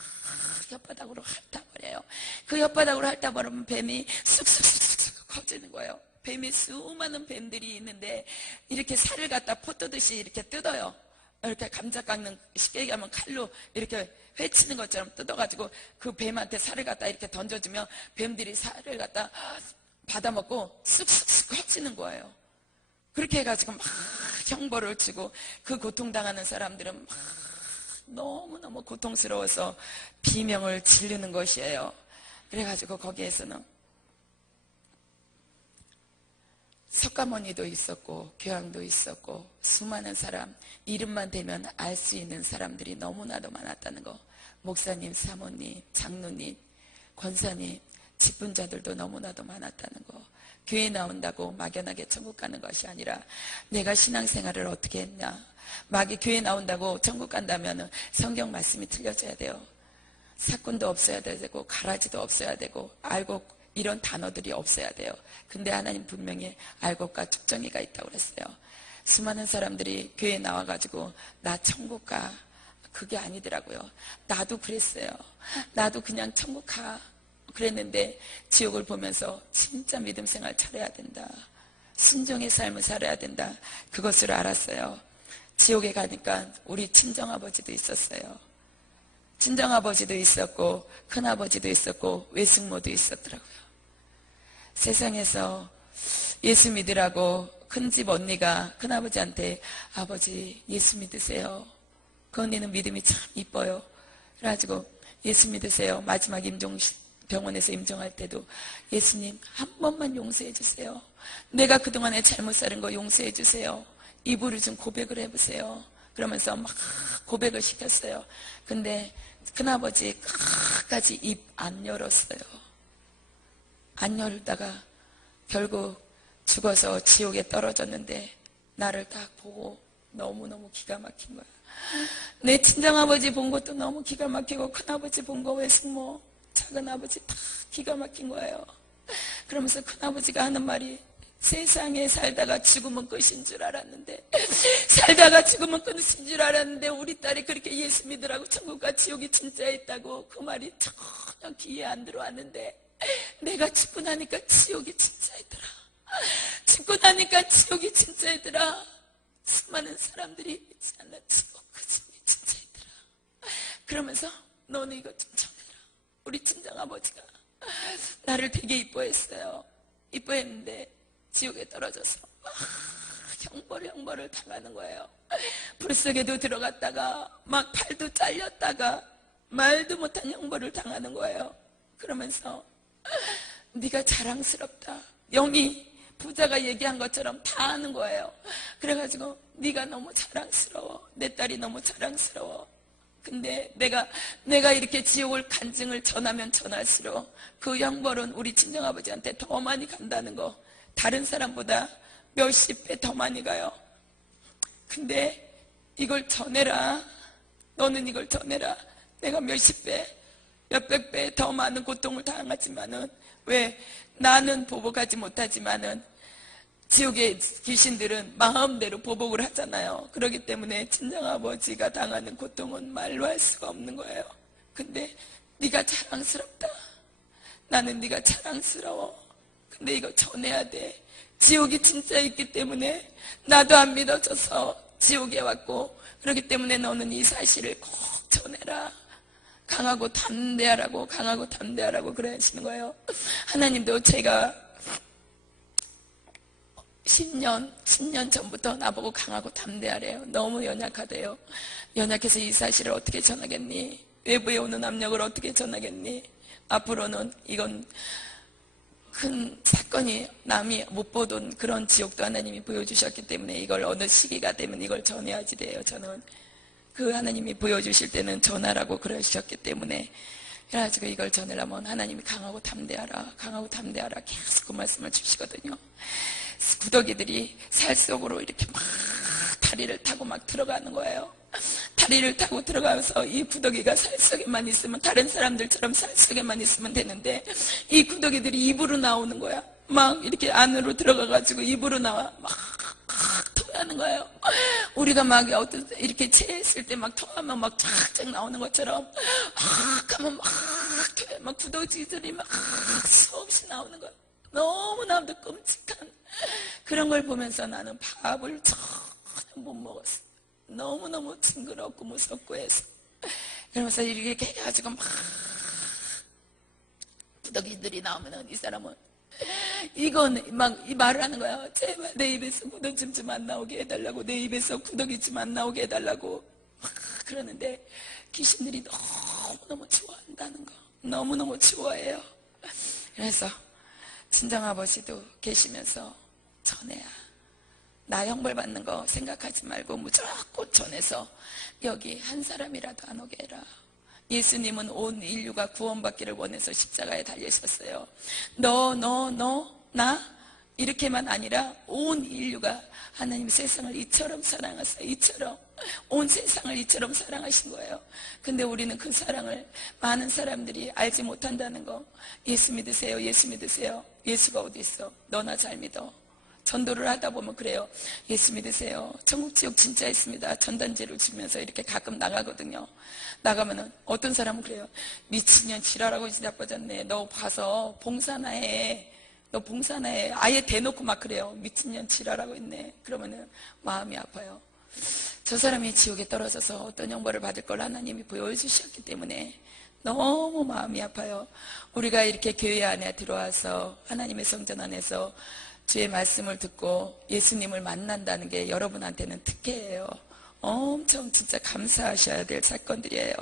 혓바닥으로 핥아버려요. 그 혓바닥으로 핥아버리면 뱀이 쑥쑥 커지는 거예요. 뱀이 수많은 뱀들이 있는데 이렇게 살을 갖다 포 뜨듯이 이렇게 뜯어요. 이렇게 감자 깎는 쉽게 얘기하면 칼로 이렇게 회치는 것처럼 뜯어가지고 그 뱀한테 살을 갖다 이렇게 던져주면 뱀들이 살을 갖다 받아먹고 쑥쑥쑥 헛치는 거예요. 그렇게 해가지고 막 형벌을 주고 그 고통당하는 사람들은 막 너무너무 고통스러워서 비명을 지르는 것이에요. 그래가지고 거기에서는 석가모니도 있었고 교황도 있었고 수많은 사람, 이름만 대면 알 수 있는 사람들이 너무나도 많았다는 거. 목사님, 사모님, 장로님, 권사님, 직분자들도 너무나도 많았다는 거. 교회 나온다고 막연하게 천국 가는 것이 아니라 내가 신앙생활을 어떻게 했냐. 막이 교회 나온다고 천국 간다면 성경 말씀이 틀려져야 돼요. 사건도 없어야 되고 가라지도 없어야 되고 알고 이런 단어들이 없어야 돼요. 근데 하나님 분명히 알곡과 축정이가 있다고 그랬어요. 수많은 사람들이 교회에 나와가지고 나 천국 가. 그게 아니더라고요. 나도 그랬어요. 나도 그냥 천국 가. 그랬는데 지옥을 보면서 진짜 믿음 생활 잘해야 된다. 순종의 삶을 살아야 된다. 그것을 알았어요. 지옥에 가니까 우리 친정아버지도 있었어요. 친정아버지도 있었고 큰아버지도 있었고 외숙모도 있었더라고요. 세상에서 예수 믿으라고 큰집 언니가 큰아버지한테 아버지 예수 믿으세요. 그 언니는 믿음이 참 이뻐요. 그래가지고 예수 믿으세요. 마지막 병원에서 임종할 때도 예수님 한 번만 용서해 주세요. 내가 그동안에 잘못 살은 거 용서해 주세요. 입으로 좀 고백을 해보세요. 그러면서 막 고백을 시켰어요. 근데 큰아버지 끝까지 입 안 열었어요. 안 열다가 결국 죽어서 지옥에 떨어졌는데 나를 딱 보고 너무너무 기가 막힌 거야. 내 친정아버지 본 것도 너무 기가 막히고 큰아버지 본 거 외숙모 작은아버지 다 기가 막힌 거예요. 그러면서 큰아버지가 하는 말이 세상에 살다가 죽으면 끝인 줄 알았는데 살다가 죽으면 끝인 줄 알았는데 우리 딸이 그렇게 예수 믿으라고 천국과 지옥이 진짜 있다고 그 말이 전혀 귀에 안 들어왔는데 내가 죽고 나니까 지옥이 진짜 있더라. 죽고 나니까 지옥이 진짜 있더라. 수많은 사람들이 있지 않나 지옥 그 지옥이 진짜 있더라. 그러면서 너는 이거 좀 전해라. 우리 친정아버지가 나를 되게 이뻐했어요. 이뻐했는데 지옥에 떨어져서 형벌을 당하는 거예요. 불속에도 들어갔다가 막 팔도 잘렸다가 말도 못한 형벌을 당하는 거예요. 그러면서 네가 자랑스럽다. 영이 부자가 얘기한 것처럼 다 하는 거예요. 그래가지고 네가 너무 자랑스러워. 내 딸이 너무 자랑스러워. 근데 내가 이렇게 지옥을 간증을 전하면 전할수록 그 형벌은 우리 친정아버지한테 더 많이 간다는 거. 다른 사람보다 몇십 배 더 많이 가요. 근데 이걸 전해라. 너는 이걸 전해라. 내가 몇십 배, 몇백 배 더 많은 고통을 당하지만은 왜 나는 보복하지 못하지만은 지옥의 귀신들은 마음대로 보복을 하잖아요. 그렇기 때문에 친정아버지가 당하는 고통은 말로 할 수가 없는 거예요. 근데 네가 자랑스럽다. 나는 네가 자랑스러워. 근데 이거 전해야 돼. 지옥이 진짜 있기 때문에 나도 안 믿어져서 지옥에 왔고 그렇기 때문에 너는 이 사실을 꼭 전해라. 강하고 담대하라고 강하고 담대하라고 그러시는 거예요. 하나님도 제가 10년 전부터 나보고 강하고 담대하래요. 너무 연약하대요. 연약해서 이 사실을 어떻게 전하겠니? 외부에 오는 압력을 어떻게 전하겠니? 앞으로는 이건 큰 사건이 남이 못 보던 그런 지옥도 하나님이 보여주셨기 때문에 이걸 어느 시기가 되면 이걸 전해야지 돼요. 저는 그 하나님이 보여주실 때는 전하라고 그러셨기 때문에 그래가지고 이걸 전하려면 하나님이 강하고 담대하라 강하고 담대하라 계속 그 말씀을 주시거든요. 구더기들이 살 속으로 이렇게 막 다리를 타고 막 들어가는 거예요. 다리를 타고 들어가서 이 구더기가 살 속에만 있으면 다른 사람들처럼 살 속에만 있으면 되는데 이 구더기들이 입으로 나오는 거야. 막 이렇게 안으로 들어가가지고 입으로 나와 막 토하는 거예요. 우리가 막 이렇게 체했을 때 막 토하면 막 쫙쫙 나오는 것처럼 하면 막 구더기들이 막 수없이 나오는 거야. 너무나도 끔찍한 그런 걸 보면서 나는 밥을 전혀 못 먹었어. 너무너무 징그럽고 무섭고 해서. 그러면서 이렇게 해가지고 막 구더기들이 나오면은 이 사람은 이건 막 이 말을 하는 거야. 제발 내 입에서 구더기 좀 안 나오게 해달라고, 내 입에서 구더기 좀 안 나오게 해달라고 막 그러는데 귀신들이 너무너무 좋아한다는 거, 너무너무 좋아해요. 그래서 친정아버지도 계시면서 전해야, 나 형벌 받는 거 생각하지 말고 무조건 전해서 여기 한 사람이라도 안 오게 해라. 예수님은 온 인류가 구원받기를 원해서 십자가에 달리셨어요. 나 이렇게만 아니라 온 인류가, 하나님 세상을 이처럼 사랑하세요. 이처럼 온 세상을 이처럼 사랑하신 거예요. 근데 우리는 그 사랑을 많은 사람들이 알지 못한다는 거. 예수 믿으세요, 예수 믿으세요. 예수가 어디 있어? 너나 잘 믿어. 전도를 하다 보면 그래요. 예수 믿으세요. 천국 지옥 진짜 있습니다. 전단지를 주면서 이렇게 가끔 나가거든요. 나가면은 어떤 사람은 그래요. 미친년 지랄하고 나빠졌네. 너 봐서 봉사나 해. 너 봉사나 해. 아예 대놓고 막 그래요. 미친년 지랄하고 있네. 그러면은 마음이 아파요. 저 사람이 지옥에 떨어져서 어떤 형벌을 받을 걸 하나님이 보여주셨기 때문에 너무 마음이 아파요. 우리가 이렇게 교회 안에 들어와서 하나님의 성전 안에서 주의 말씀을 듣고 예수님을 만난다는 게 여러분한테는 특혜예요. 엄청 진짜 감사하셔야 될 사건들이에요.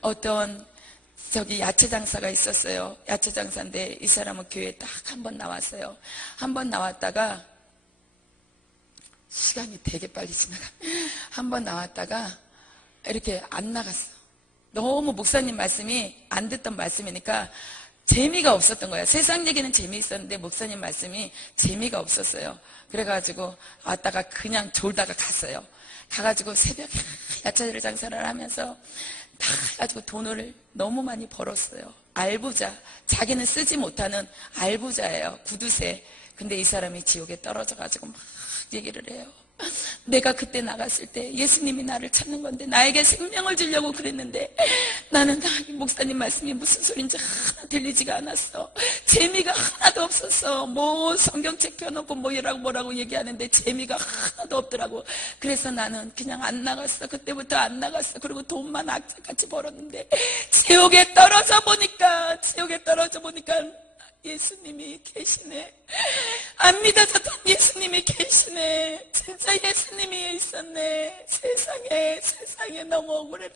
어떤 야채 장사가 있었어요. 야채 장사인데 이 사람은 교회에 딱 한 번 나왔어요. 한 번 나왔다가 시간이 되게 빨리 지나가. 한 번 나왔다가 이렇게 안 나갔어. 너무 목사님 말씀이 안 듣던 말씀이니까 재미가 없었던 거야. 세상 얘기는 재미있었는데 목사님 말씀이 재미가 없었어요. 그래가지고 왔다가 그냥 졸다가 갔어요. 가가지고 새벽에 야채 장사를 하면서 다 해가지고 돈을 너무 많이 벌었어요. 알부자, 자기는 쓰지 못하는 알부자예요. 구두쇠. 근데 이 사람이 지옥에 떨어져가지고 막 얘기를 해요. 내가 그때 나갔을 때 예수님이 나를 찾는 건데 나에게 생명을 주려고 그랬는데 나는 목사님 말씀이 무슨 소린지 하나 들리지가 않았어. 재미가 하나도 없었어. 뭐 성경책 펴놓고 뭐라고 얘기하는데 재미가 하나도 없더라고. 그래서 나는 그냥 안 나갔어. 그때부터 안 나갔어. 그리고 돈만 악착같이 벌었는데 지옥에 떨어져 보니까 예수님이 계시네. 안 믿어졌던 예수님이 계시네. 진짜 예수님이 있었네. 세상에 너무 억울해.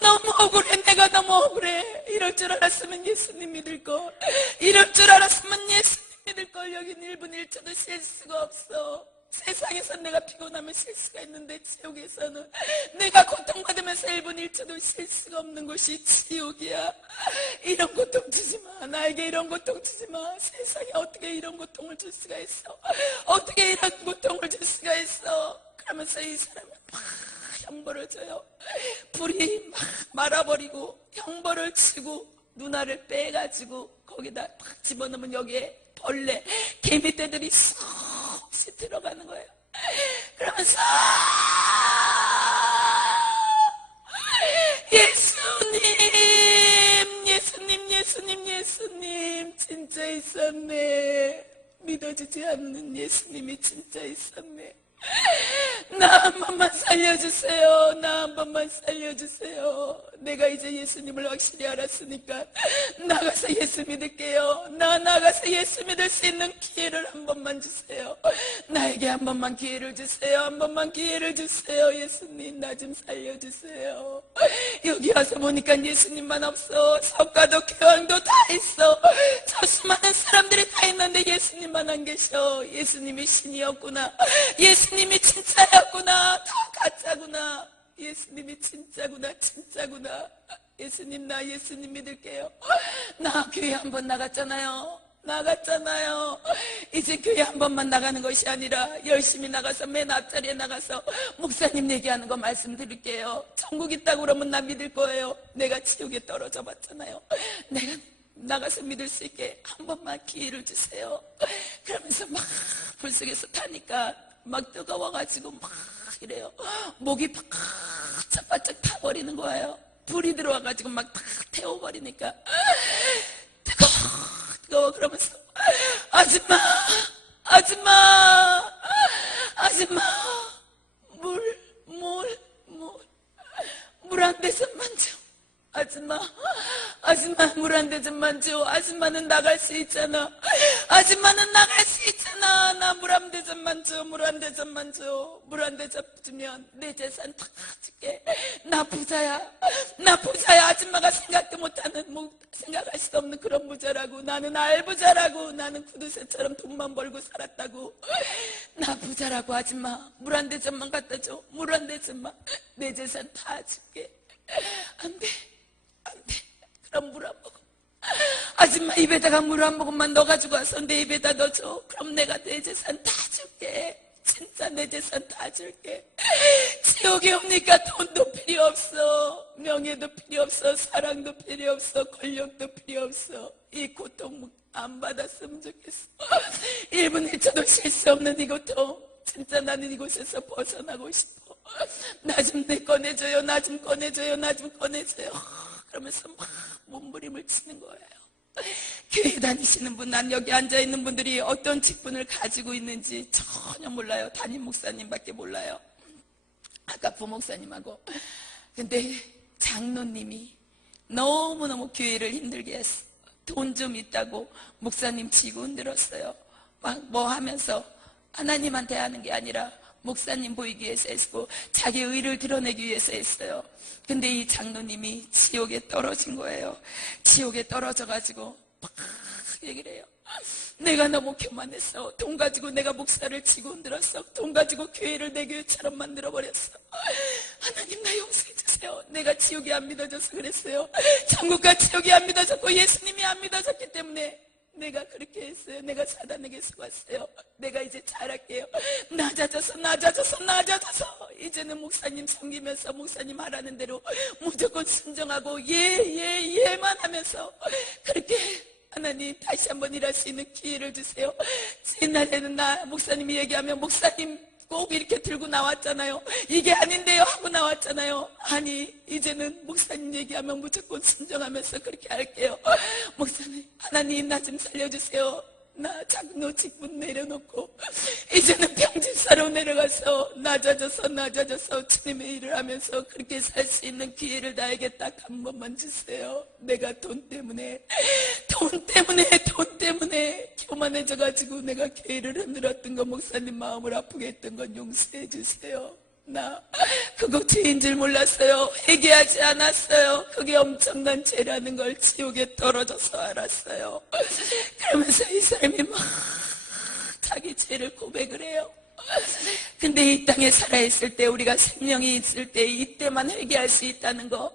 너무 억울해. 내가 너무 억울해. 이럴 줄 알았으면 예수님 믿을 걸. 이럴 줄 알았으면 예수님 믿을 걸. 여긴 1분 1초도 쉴 수가 없어. 세상에서 내가 피곤하면 쉴 수가 있는데 지옥에서는 내가 고통받으면서 1분 1초도 쉴 수가 없는 곳이 지옥이야. 이런 고통 주지 마. 나에게 이런 고통 주지 마. 세상에 어떻게 이런 고통을 줄 수가 있어. 어떻게 이런 고통을 줄 수가 있어. 그러면서 이 사람을 막 형벌을 줘요. 불이 막 말아버리고 형벌을 치고 누나를 빼가지고 거기다 막 집어넣으면 여기에 벌레, 개미떼들이 수없이 들어가는 거예요. 그러면서 예수님 진짜 있었네. 믿어지지 않는 예수님이 진짜 있었네. 나 한 번만 살려주세요. 나 한 번만 살려주세요. 내가 이제 예수님을 확실히 알았으니까 나가서 예수 믿을게요. 나가서 예수 믿을 수 있는 기회를 한 번만 주세요. 나에게 한 번만 기회를 주세요. 한 번만 기회를 주세요. 예수님 나 좀 살려주세요. 여기 와서 보니까 예수님만 없어. 석가도 교황도 다 있어. 저 수많은 사람들이 다 있는데 예수님만 안 계셔. 예수님이 신이었구나. 예수님이 진짜였구나. 다 가짜구나. 예수님이 진짜구나. 예수님 나 예수님 믿을게요. 나 교회 한 번 나갔잖아요. 이제 교회 한 번만 나가는 것이 아니라 열심히 나가서 맨 앞자리에 나가서 목사님 얘기하는 거 말씀드릴게요. 천국 있다고 그러면 나 믿을 거예요. 내가 지옥에 떨어져 봤잖아요. 내가 나가서 믿을 수 있게 한 번만 기회를 주세요. 그러면서 막 불속에서 타니까 막 뜨거워가지고 막 이래요. 목이 바짝 타버리는 거예요. 불이 들어와가지고 막 다 태워버리니까 뜨거워. 그러면서 아줌마 물 물 한 대접만 줘. 아줌마 물 한 대접만 줘. 아줌마는 나갈 수 있잖아. 아줌마는 나갈 수 있잖아. 나 물 한 대접만 줘. 물 한 대접만 줘. 물 한 대접 주면 내 재산 다 줄게. 나 부자야. 아줌마가 생각도 못하는, 생각할 수 없는 그런 부자라고. 나는 알부자라고. 나는 구두쇠처럼 돈만 벌고 살았다고. 나 부자라고. 아줌마 물 한 대접만 갖다 줘. 물 한 대접만. 내 재산 다 줄게. 안 돼. 그럼 물 한 모금. 아줌마 입에다가 물 한 모금만 넣어가지고 와서 내 입에다 넣어줘. 그럼 내가 내 재산 다 줄게. 진짜 내 재산 다 줄게. 지옥에 옵니까? 돈도 필요 없어. 명예도 필요 없어. 사랑도 필요 없어. 권력도 필요 없어. 이 고통 안 받았으면 좋겠어. 1분 1초도 쉴 수 없는 이 고통. 진짜 나는 이곳에서 벗어나고 싶어. 나 좀 꺼내줘요. 나 좀 꺼내줘요. 그러면서 막 몸부림을 치는 거예요. 교회 다니시는 분, 난 여기 앉아있는 분들이 어떤 직분을 가지고 있는지 전혀 몰라요. 담임 목사님밖에 몰라요. 아까 부목사님하고. 근데 장로님이 너무너무 교회를 힘들게 했어. 돈 좀 있다고 목사님 치고 흔들었어요. 막 뭐 하면서 하나님한테 하는 게 아니라 목사님 보이기 위해서 했고 자기 의를 드러내기 위해서 했어요. 근데 이 장로님이 지옥에 떨어진 거예요. 지옥에 떨어져가지고 막 얘기를 해요. 내가 너무 교만했어. 돈 가지고 내가 목사를 치고 흔들었어. 돈 가지고 교회를 내 교회처럼 만들어버렸어. 하나님 나 용서해 주세요. 내가 지옥이 안 믿어져서 그랬어요. 천국과 지옥이 안 믿어졌고 예수님이 안 믿어졌기 때문에 내가 그렇게 했어요. 내가 사단에게 속았어요. 내가 이제 잘할게요. 낮아져서 이제는 목사님 섬기면서 목사님 하라는 대로 무조건 순종하고 예만 하면서 그렇게 하나님 다시 한번 일할 수 있는 기회를 주세요. 옛날에는 나 목사님이 얘기하면 목사님 꼭 이렇게 들고 나왔잖아요. 이게 아닌데요 하고 나왔잖아요. 아니 이제는 목사님 얘기하면 무조건 순종하면서 그렇게 할게요. 목사님 하나님 나 좀 살려주세요. 나 장로 직분 내려놓고 이제는 병집사로 내려가서 낮아져서 주님의 일을 하면서 그렇게 살 수 있는 기회를 나에게 딱 한 번만 주세요. 내가 돈 때문에 교만해져가지고 내가 교회를 흔들었던 거 목사님 마음을 아프게 했던 건 용서해 주세요. 나 그거 죄인 줄 몰랐어요. 회개하지 않았어요. 그게 엄청난 죄라는 걸 지옥에 떨어져서 알았어요. 그러면서 이 사람이 막 자기 죄를 고백을 해요. 근데 이 땅에 살아있을 때 우리가 생명이 있을 때 이때만 회개할 수 있다는 거,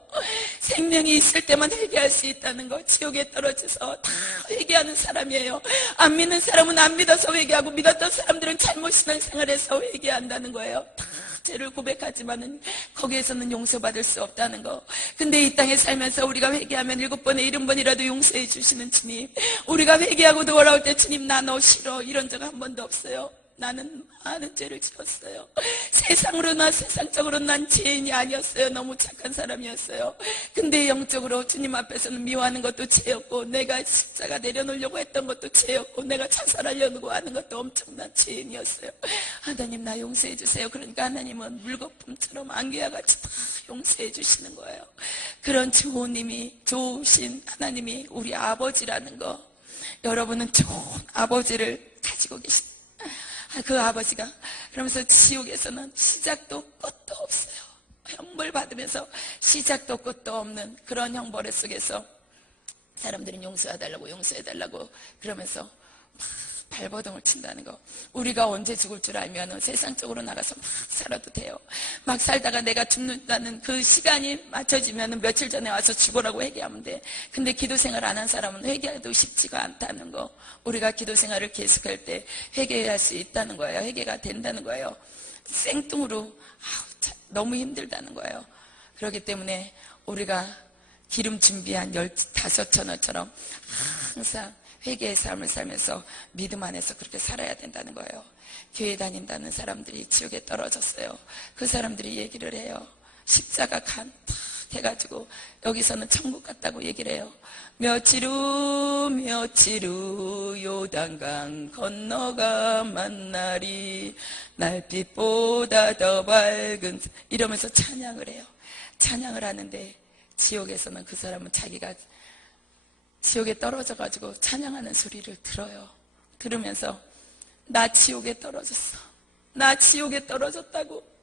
생명이 있을 때만 회개할 수 있다는 거, 지옥에 떨어져서 다 회개하는 사람이에요. 안 믿는 사람은 안 믿어서 회개하고 믿었던 사람들은 잘못 신앙생활해서 회개한다는 거예요. 다 죄를 고백하지만은 거기에서는 용서받을 수 없다는 거. 근데 이 땅에 살면서 우리가 회개하면 7번에 70번이라도 용서해 주시는 주님, 우리가 회개하고 돌아올 때 주님 나 너 싫어 이런 적 한 번도 없어요. 나는 많은 죄를 지었어요. 세상적으로 난 죄인이 아니었어요. 너무 착한 사람이었어요. 근데 영적으로 주님 앞에서는 미워하는 것도 죄였고, 내가 십자가 내려놓으려고 했던 것도 죄였고, 내가 자살하려고 하는 것도 엄청난 죄인이었어요. 하나님 나 용서해 주세요. 그러니까 하나님은 물거품처럼 안개와 같이 다 용서해 주시는 거예요. 그런 좋으신 하나님이 우리 아버지라는 거, 여러분은 좋은 아버지를 가지고 계십니다. 그 아버지가 그러면서 지옥에서는 시작도 끝도 없어요. 형벌 받으면서 시작도 끝도 없는 그런 형벌 속에서 사람들은 용서해달라고 그러면서 막 발버둥을 친다는 거. 우리가 언제 죽을 줄 알면 세상적으로 나가서 막 살아도 돼요. 막 살다가 내가 죽는다는 그 시간이 맞춰지면 며칠 전에 와서 죽으라고 회개하면 돼. 근데 기도 생활 안 한 사람은 회개해도 쉽지가 않다는 거. 우리가 기도 생활을 계속할 때 회개할 수 있다는 거예요. 회개가 된다는 거예요. 생뚱으로 너무 힘들다는 거예요. 그렇기 때문에 우리가 기름 준비한 15,000원처럼 항상 회개의 삶을 살면서 믿음 안에서 그렇게 살아야 된다는 거예요. 교회 다닌다는 사람들이 지옥에 떨어졌어요. 그 사람들이 얘기를 해요. 십자가 간 탁 해가지고 여기서는 천국 같다고 얘기를 해요. 며칠 후 요단강 건너가 만나리 날빛보다 더 밝은 이러면서 찬양을 해요. 찬양을 하는데 지옥에서는 그 사람은 자기가 지옥에 떨어져가지고 찬양하는 소리를 들어요. 들으면서 나 지옥에 떨어졌어. 나 지옥에 떨어졌다고.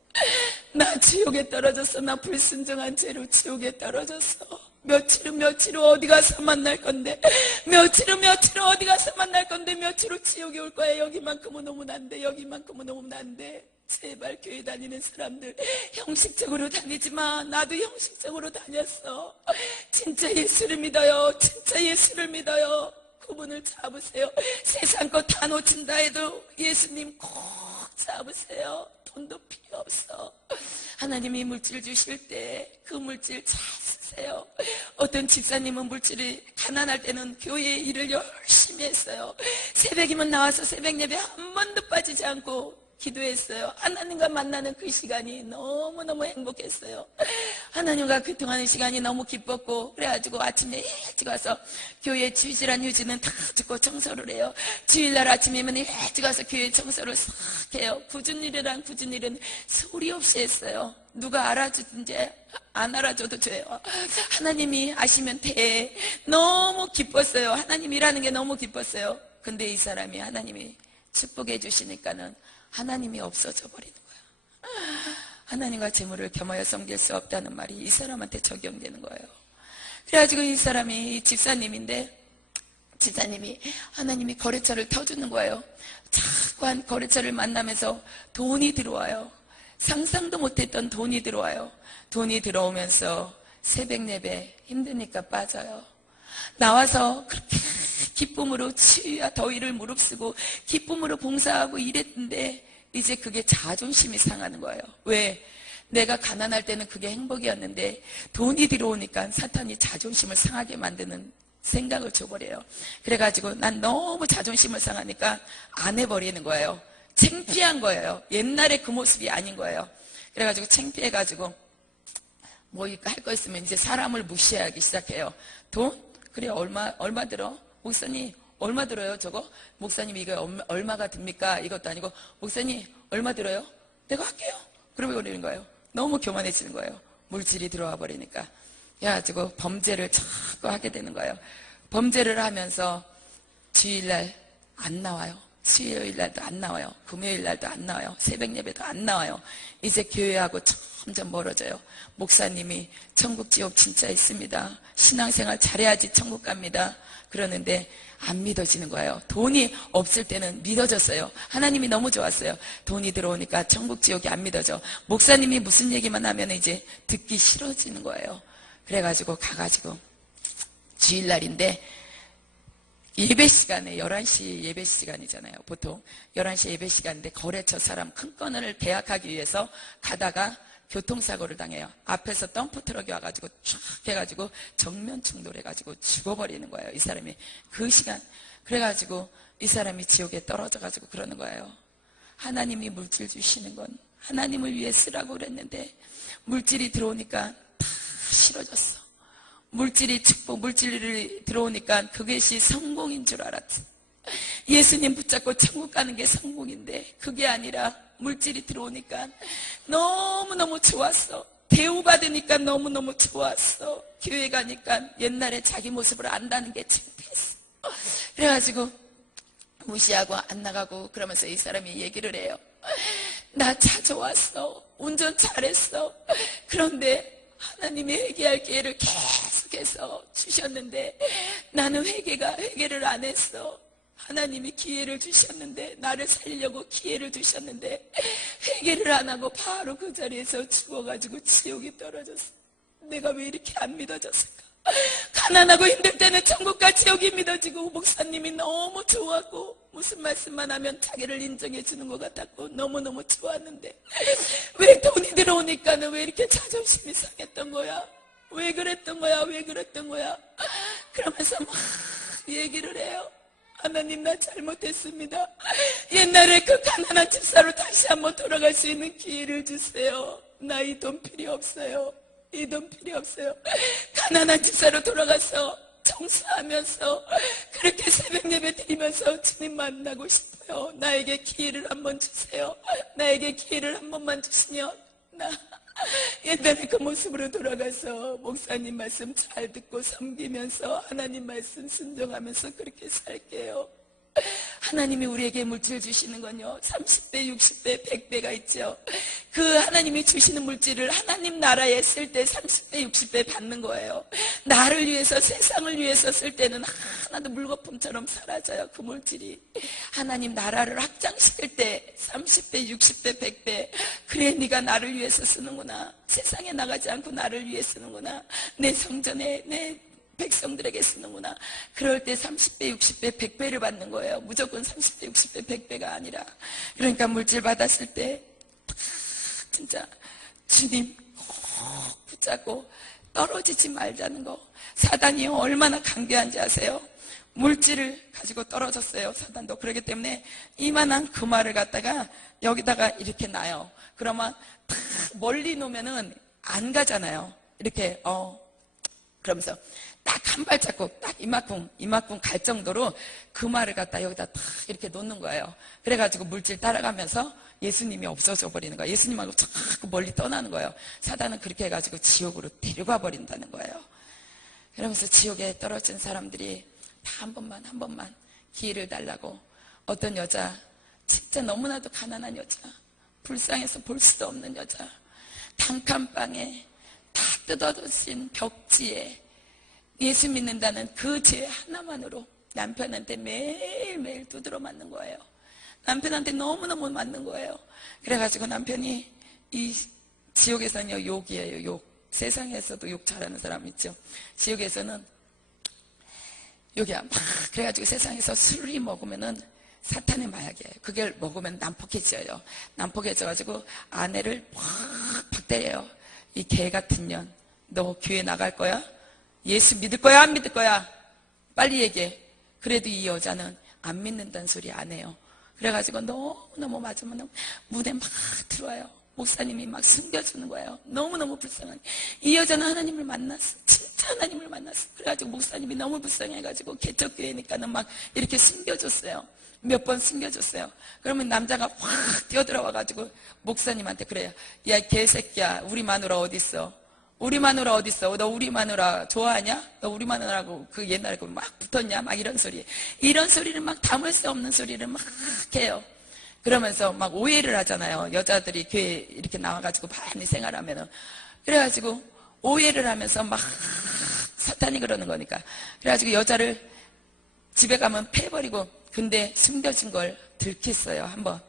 나 지옥에 떨어졌어. 나 불순종한 죄로 지옥에 떨어졌어. 며칠 후 어디 가서 만날 건데, 며칠 후 어디 가서 만날 건데, 며칠 후 지옥에 올 거야. 여기만큼은 오면 안 돼. 여기만큼은 오면 안 돼. 제발 교회 다니는 사람들 형식적으로 다니지 마. 나도 형식적으로 다녔어. 진짜 예수를 믿어요. 진짜 예수를 믿어요. 그분을 잡으세요. 세상 것 다 놓친다 해도 예수님 꼭 잡으세요. 돈도 필요 없어. 하나님이 물질 주실 때 그 물질 잘 쓰세요. 어떤 집사님은 물질이 가난할 때는 교회에 일을 열심히 했어요. 새벽이면 나와서 새벽 예배 한 번도 빠지지 않고 기도했어요. 하나님과 만나는 그 시간이 너무너무 행복했어요. 하나님과 교통하는 시간이 너무 기뻤고, 그래가지고 아침에 일찍 와서 교회 주일한 휴지는 다 줍고 청소를 해요. 주일날 아침이면 일찍 와서 교회 청소를 싹 해요. 굳은 일은 소리 없이 했어요. 누가 알아주든지 안 알아줘도 돼요. 하나님이 아시면 돼. 너무 기뻤어요. 하나님이라는 게 너무 기뻤어요. 근데 이 사람이 하나님이 축복해 주시니까는 하나님이 없어져 버리는 거야. 하나님과 재물을 겸하여 섬길 수 없다는 말이 이 사람한테 적용되는 거예요. 그래가지고 이 사람이 집사님인데, 집사님이 하나님이 거래처를 터주는 거예요. 자꾸 한 거래처를 만나면서 돈이 들어와요. 상상도 못했던 돈이 들어와요. 돈이 들어오면서 새벽 예배 힘드니까 빠져요. 나와서 그렇게 기쁨으로 추위와 더위를 무릅쓰고 기쁨으로 봉사하고 이랬는데 이제 그게 자존심이 상하는 거예요. 왜? 내가 가난할 때는 그게 행복이었는데 돈이 들어오니까 사탄이 자존심을 상하게 만드는 생각을 줘버려요. 그래가지고 난 너무 자존심을 상하니까 안 해버리는 거예요. 창피한 거예요. 옛날에 그 모습이 아닌 거예요. 그래가지고 창피해가지고 뭐 할 거 있으면 이제 사람을 무시하기 시작해요. 돈? 그래, 얼마 들어? 목사님, 얼마 들어요, 저거? 목사님, 이거 얼마가 듭니까? 이것도 아니고, 목사님, 얼마 들어요? 내가 할게요. 그러고 그러는 거예요. 너무 교만해지는 거예요. 물질이 들어와 버리니까. 그래가지고 범죄를 자꾸 하게 되는 거예요. 범죄를 하면서 주일날 안 나와요. 수요일날도 안 나와요. 금요일날도 안 나와요. 새벽 예배도 안 나와요. 이제 교회하고 점점 멀어져요. 목사님이 천국 지옥 진짜 있습니다. 신앙생활 잘해야지 천국 갑니다. 그러는데 안 믿어지는 거예요. 돈이 없을 때는 믿어졌어요. 하나님이 너무 좋았어요. 돈이 들어오니까 천국 지옥이 안 믿어져. 목사님이 무슨 얘기만 하면 이제 듣기 싫어지는 거예요. 그래가지고 가가지고 주일날인데 예배 시간에 11시 예배 시간이잖아요. 보통 11시 예배 시간인데 거래처 사람 큰 건을 계약하기 위해서 가다가 교통사고를 당해요. 앞에서 덤프트럭이 와가지고 쫙 해가지고 정면 충돌해가지고 죽어버리는 거예요. 이 사람이 그 시간. 그래가지고 이 사람이 지옥에 떨어져가지고 그러는 거예요. 하나님이 물질 주시는 건 하나님을 위해 쓰라고 그랬는데 물질이 들어오니까 다 싫어졌어. 물질이 축복, 물질이 들어오니까 그것이 성공인 줄 알았어. 예수님 붙잡고 천국 가는 게 성공인데 그게 아니라 물질이 들어오니까 너무너무 좋았어. 대우받으니까 너무너무 좋았어. 교회 가니까 옛날에 자기 모습을 안다는 게 창피했어. 그래가지고 무시하고 안 나가고 그러면서 이 사람이 얘기를 해요. 나 차 좋았어. 운전 잘했어. 그런데 하나님이 회개할 기회를 계속해서 주셨는데 나는 회개를 안 했어. 하나님이 기회를 주셨는데 나를 살리려고 기회를 주셨는데 회개를 안 하고 바로 그 자리에서 죽어가지고 지옥에 떨어졌어. 내가 왜 이렇게 안 믿어졌을까? 가난하고 힘들 때는 천국과 지옥이 믿어지고 목사님이 너무 좋았고 무슨 말씀만 하면 자기를 인정해 주는 것 같았고 너무너무 좋았는데 왜 돈이 들어오니까는 왜 이렇게 자존심이 상했던 거야? 왜 그랬던 거야? 그러면서 막 얘기를 해요. 하나님, 나 잘못했습니다. 옛날에 그 가난한 집사로 다시 한번 돌아갈 수 있는 기회를 주세요. 나 이 돈 필요 없어요. 이 돈 필요 없어요. 가난한 집사로 돌아가서 청소하면서 그렇게 새벽 예배 드리면서 주님 만나고 싶어요. 나에게 기회를 한번 주세요. 나에게 기회를 한 번만 주시면 나 옛날에 그 모습으로 돌아가서 목사님 말씀 잘 듣고 섬기면서 하나님 말씀 순종하면서 그렇게 살게요. 하나님이 우리에게 물질 주시는 건요 30배, 60배, 100배가 있죠. 그 하나님이 주시는 물질을 하나님 나라에 쓸 때 30배, 60배 받는 거예요. 나를 위해서, 세상을 위해서 쓸 때는 하나도 물거품처럼 사라져요. 그 물질이 하나님 나라를 확장시킬 때 30배, 60배, 100배. 그래 네가 나를 위해서 쓰는구나. 세상에 나가지 않고 나를 위해 쓰는구나. 내 성전에 내 백성들에게 쓰는구나. 그럴 때 30배, 60배, 100배를 받는 거예요. 무조건 30배, 60배, 100배가 아니라. 그러니까 물질 받았을 때 진짜 주님 꼭 붙잡고 떨어지지 말자는 거. 사단이 얼마나 강대한지 아세요? 물질을 가지고 떨어졌어요. 사단도. 그렇기 때문에 이만한 금화를 갖다가 여기다가 이렇게 놔요. 그러면 다 멀리 놓으면은 안 가잖아요. 이렇게 그러면서 딱 한 발자국 딱 이만큼 갈 정도로 금화를 갖다 여기다 딱 이렇게 놓는 거예요. 그래가지고 물질 따라가면서 예수님이 없어져 버리는 거예요. 예수님하고 자꾸 멀리 떠나는 거예요. 사단은 그렇게 해가지고 지옥으로 데려가 버린다는 거예요. 그러면서 지옥에 떨어진 사람들이 다 한 번만 기회를 달라고. 어떤 여자, 진짜 너무나도 가난한 여자, 불쌍해서 볼 수도 없는 여자, 단칸방에 다 뜯어진 벽지에 예수 믿는다는 그 죄 하나만으로 남편한테 매일매일 두드러 맞는 거예요. 남편한테 너무너무 맞는 거예요. 그래가지고 남편이 이 지옥에서는요 욕이에요. 욕. 세상에서도 욕 잘하는 사람 있죠. 지옥에서는 욕이야. 막 그래가지고 세상에서 술이 먹으면은 사탄의 마약이에요. 그걸 먹으면 난폭해져요. 난폭해져가지고 아내를 팍 때려요. 이 개 같은 년, 너 교회 나갈 거야? 예수 믿을 거야? 안 믿을 거야? 빨리 얘기해. 그래도 이 여자는 안 믿는다는 소리 안 해요. 그래가지고 너무너무 맞으면 무대 막 들어와요. 목사님이 막 숨겨주는 거예요. 너무너무 불쌍하게. 이 여자는 하나님을 만났어. 진짜 하나님을 만났어. 그래가지고 목사님이 너무 불쌍해가지고 개척교회니까는 막 이렇게 숨겨줬어요. 몇 번 숨겨줬어요. 그러면 남자가 확 뛰어들어와가지고 목사님한테 그래요. 야, 개새끼야. 우리 마누라 어딨어? 우리 마누라 어딨어? 너 우리 마누라 좋아하냐? 너 우리 마누라고 그 옛날에 막 붙었냐? 막 이런 소리. 이런 소리를 막 담을 수 없는 소리를 막 해요. 그러면서 막 오해를 하잖아요. 여자들이 교회 이렇게 나와가지고 많이 생활하면은. 그래가지고 오해를 하면서 막 사탄이 그러는 거니까. 그래가지고 여자를 집에 가면 패버리고, 근데 숨겨진 걸 들켰어요. 한번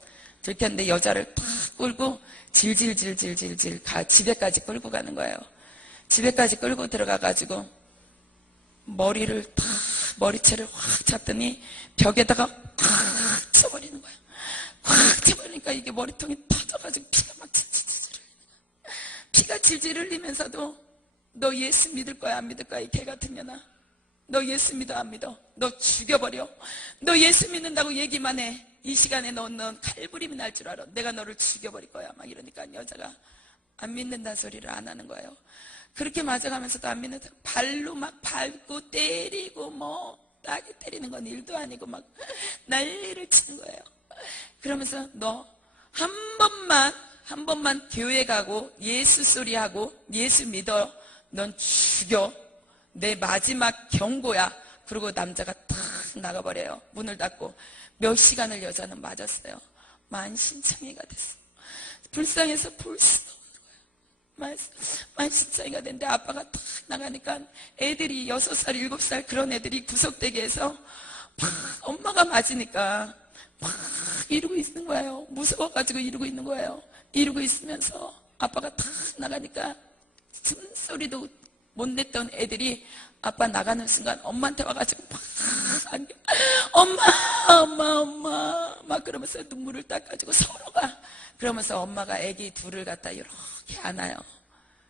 들켰는데 여자를 탁 끌고 질질질질질질 집에까지 끌고 가는 거예요. 집에까지 끌고 들어가가지고 머리를 탁 머리채를 확 잡더니 벽에다가 확 쳐버리는 거예요. 확 쳐버리니까 이게 머리통이 터져가지고 피가 막 질질 흘리는 거야. 피가 질질 흘리면서도 너 예수 믿을 거야 안 믿을 거야 이 개 같은 년아. 너 예수 믿어 안 믿어? 너 죽여버려. 너 예수 믿는다고 얘기만 해. 이 시간에 넌 칼부림이 날 줄 알아. 내가 너를 죽여버릴 거야. 막 이러니까 여자가 안 믿는다는 소리를 안 하는 거예요. 그렇게 맞아가면서도 안 믿는다. 발로 막 밟고 때리고 뭐 따기 때리는 건 일도 아니고 막 난리를 치는 거예요. 그러면서 너 한 번만 교회 가고 예수 소리하고 예수 믿어. 넌 죽여. 내 마지막 경고야. 그리고 남자가 탁 나가버려요. 문을 닫고. 몇 시간을 여자는 맞았어요. 만신창이가 됐어. 불쌍해서 볼 수도 없는 거예요. 만신창이가 됐는데 아빠가 탁 나가니까 애들이 6살, 7살 그런 애들이 구석대기 해서 막 엄마가 맞으니까 막 이러고 있는 거예요. 무서워가지고 이러고 있는 거예요. 이러고 있으면서 아빠가 탁 나가니까 숨소리도 못 냈던 애들이 아빠 나가는 순간 엄마한테 와가지고 막 안겨. 엄마 막 그러면서 눈물을 닦아주고 서로가 그러면서 엄마가 애기 둘을 갖다 이렇게 안아요.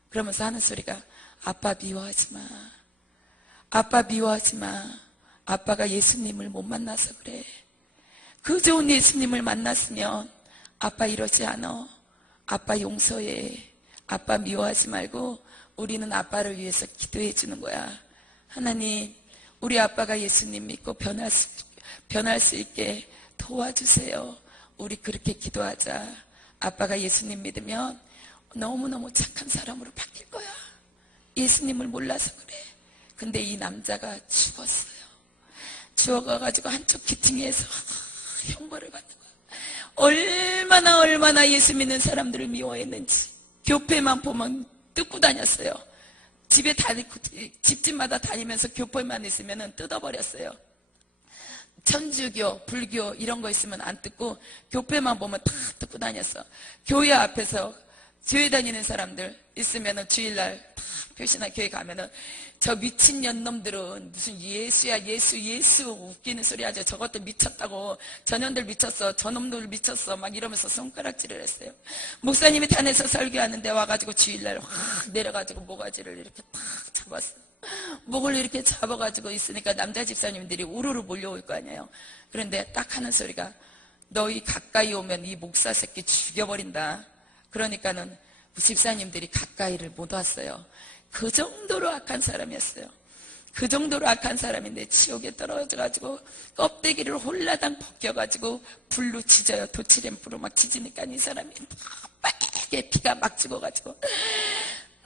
그러면서 하는 소리가 아빠 미워하지 마. 아빠 미워하지 마. 아빠가 예수님을 못 만나서 그래. 그 좋은 예수님을 만났으면 아빠 이러지 않아. 아빠 용서해. 아빠 미워하지 말고 우리는 아빠를 위해서 기도해 주는 거야. 하나님, 우리 아빠가 예수님 믿고 변할 수 있게 도와주세요. 우리 그렇게 기도하자. 아빠가 예수님 믿으면 너무너무 착한 사람으로 바뀔 거야. 예수님을 몰라서 그래. 근데 이 남자가 죽었어요. 죽어가지고 한쪽 귀퉁이에서 형벌을 받는 거야. 얼마나 예수 믿는 사람들을 미워했는지. 교회만 보면 뜯고 다녔어요. 집집마다 다니면서 교회만 있으면 뜯어버렸어요. 천주교, 불교 이런 거 있으면 안 뜯고 교회만 보면 다 뜯고 다녔어. 교회 앞에서 교회 다니는 사람들 있으면은 주일날 다 표시나 교회 가면은 저 미친년 놈들은 무슨 예수야 예수 웃기는 소리 하죠. 저것도 미쳤다고. 저년들 미쳤어. 저놈들 미쳤어. 막 이러면서 손가락질을 했어요. 목사님이 단에서 설교하는데 와가지고 주일날 확 내려가지고 모가지를 이렇게 탁 잡았어. 목을 이렇게 잡아가지고 있으니까 남자 집사님들이 우르르 몰려올 거 아니에요. 그런데 딱 하는 소리가 너희 가까이 오면 이 목사 새끼 죽여버린다. 그러니까는 집사님들이 가까이를 못 왔어요. 그 정도로 악한 사람이었어요. 그 정도로 악한 사람인데 지옥에 떨어져가지고 껍데기를 홀라당 벗겨가지고 불로 지져요. 도치램프로 막 지지니까 이 사람이 빨개 피가 막 죽어가지고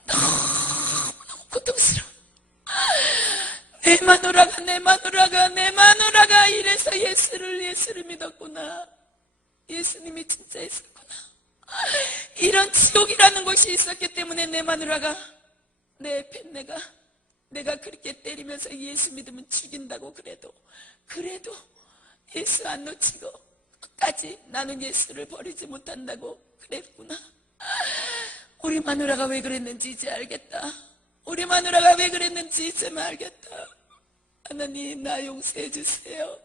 너무너무 고통스러워. 내 마누라가 이래서 예수를 믿었구나. 예수님이 진짜 있었구나. 이런 지옥이라는 곳이 있었기 때문에 내 마누라가 내 뱃내가 내가 그렇게 때리면서 예수 믿으면 죽인다고 그래도 예수 안 놓치고 끝까지 나는 예수를 버리지 못한다고 그랬구나. 우리 마누라가 왜 그랬는지 이제 알겠다. 우리 마누라가 왜 그랬는지 이제 알겠다. 하나님 나 용서해 주세요.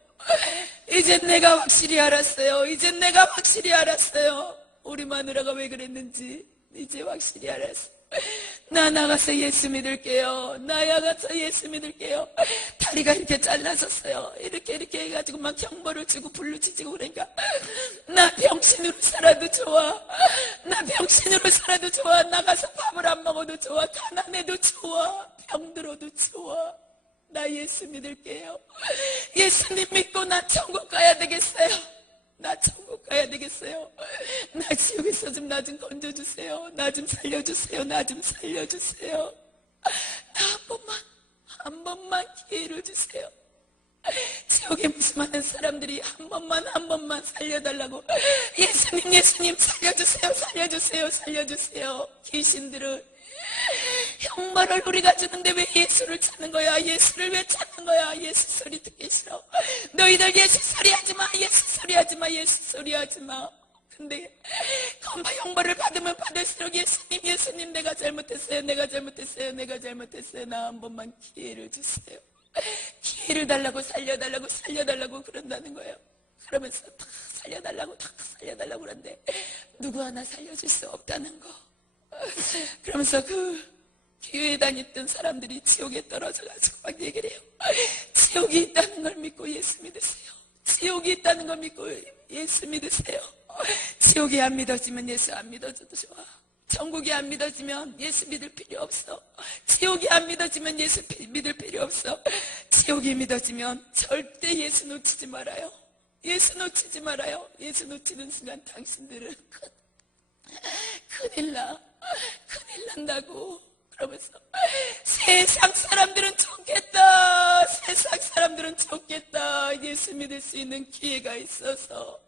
이제 내가 확실히 알았어요. 우리 마누라가 왜 그랬는지 이제 확실히 알았어. 나 나가서 예수 믿을게요. 다리가 이렇게 잘라졌어요. 이렇게 해가지고 막 형벌을 주고 불로 지지고 그러니까 나 병신으로 살아도 좋아. 나가서 밥을 안 먹어도 좋아. 가난해도 좋아. 병들어도 좋아. 나 예수 믿을게요. 예수님 믿고 나 천국 가야 되겠어요. 나 지옥에서 좀 나 좀 건져주세요. 나 좀 살려주세요. 나 한 번만 기회를 주세요. 지옥에 무수많은 사람들이 한 번만 살려달라고. 예수님 살려주세요. 귀신들은 형벌을 우리가 주는데 왜 예수를 찾는 거야? 예수를 왜 찾는 거야? 예수 소리 듣기 싫어. 너희들 예수 소리 하지 마. 근데 건바 형벌을 받으면 받을수록 예수님 내가 잘못했어요. 나 한 번만 기회를 주세요. 기회를 달라고 살려달라고 그런다는 거예요. 그러면서 다 살려달라고 그러는데 누구 하나 살려줄 수 없다는 거. 그러면서 그 교회에 다녔던 사람들이 지옥에 떨어져가지고 막 얘기를 해요. 지옥이 있다는 걸 믿고 예수 믿으세요. 지옥이 안 믿어지면 예수 안 믿어줘도 좋아. 천국이 안 믿어지면 예수 믿을 필요 없어. 지옥이 안 믿어지면 예수 믿을 필요 없어. 지옥이 믿어지면 절대 예수 놓치지 말아요. 예수 놓치는 순간 당신들은 큰일 난다고. 그러면서 세상 사람들은 좋겠다. 예수 믿을 수 있는 기회가 있어서.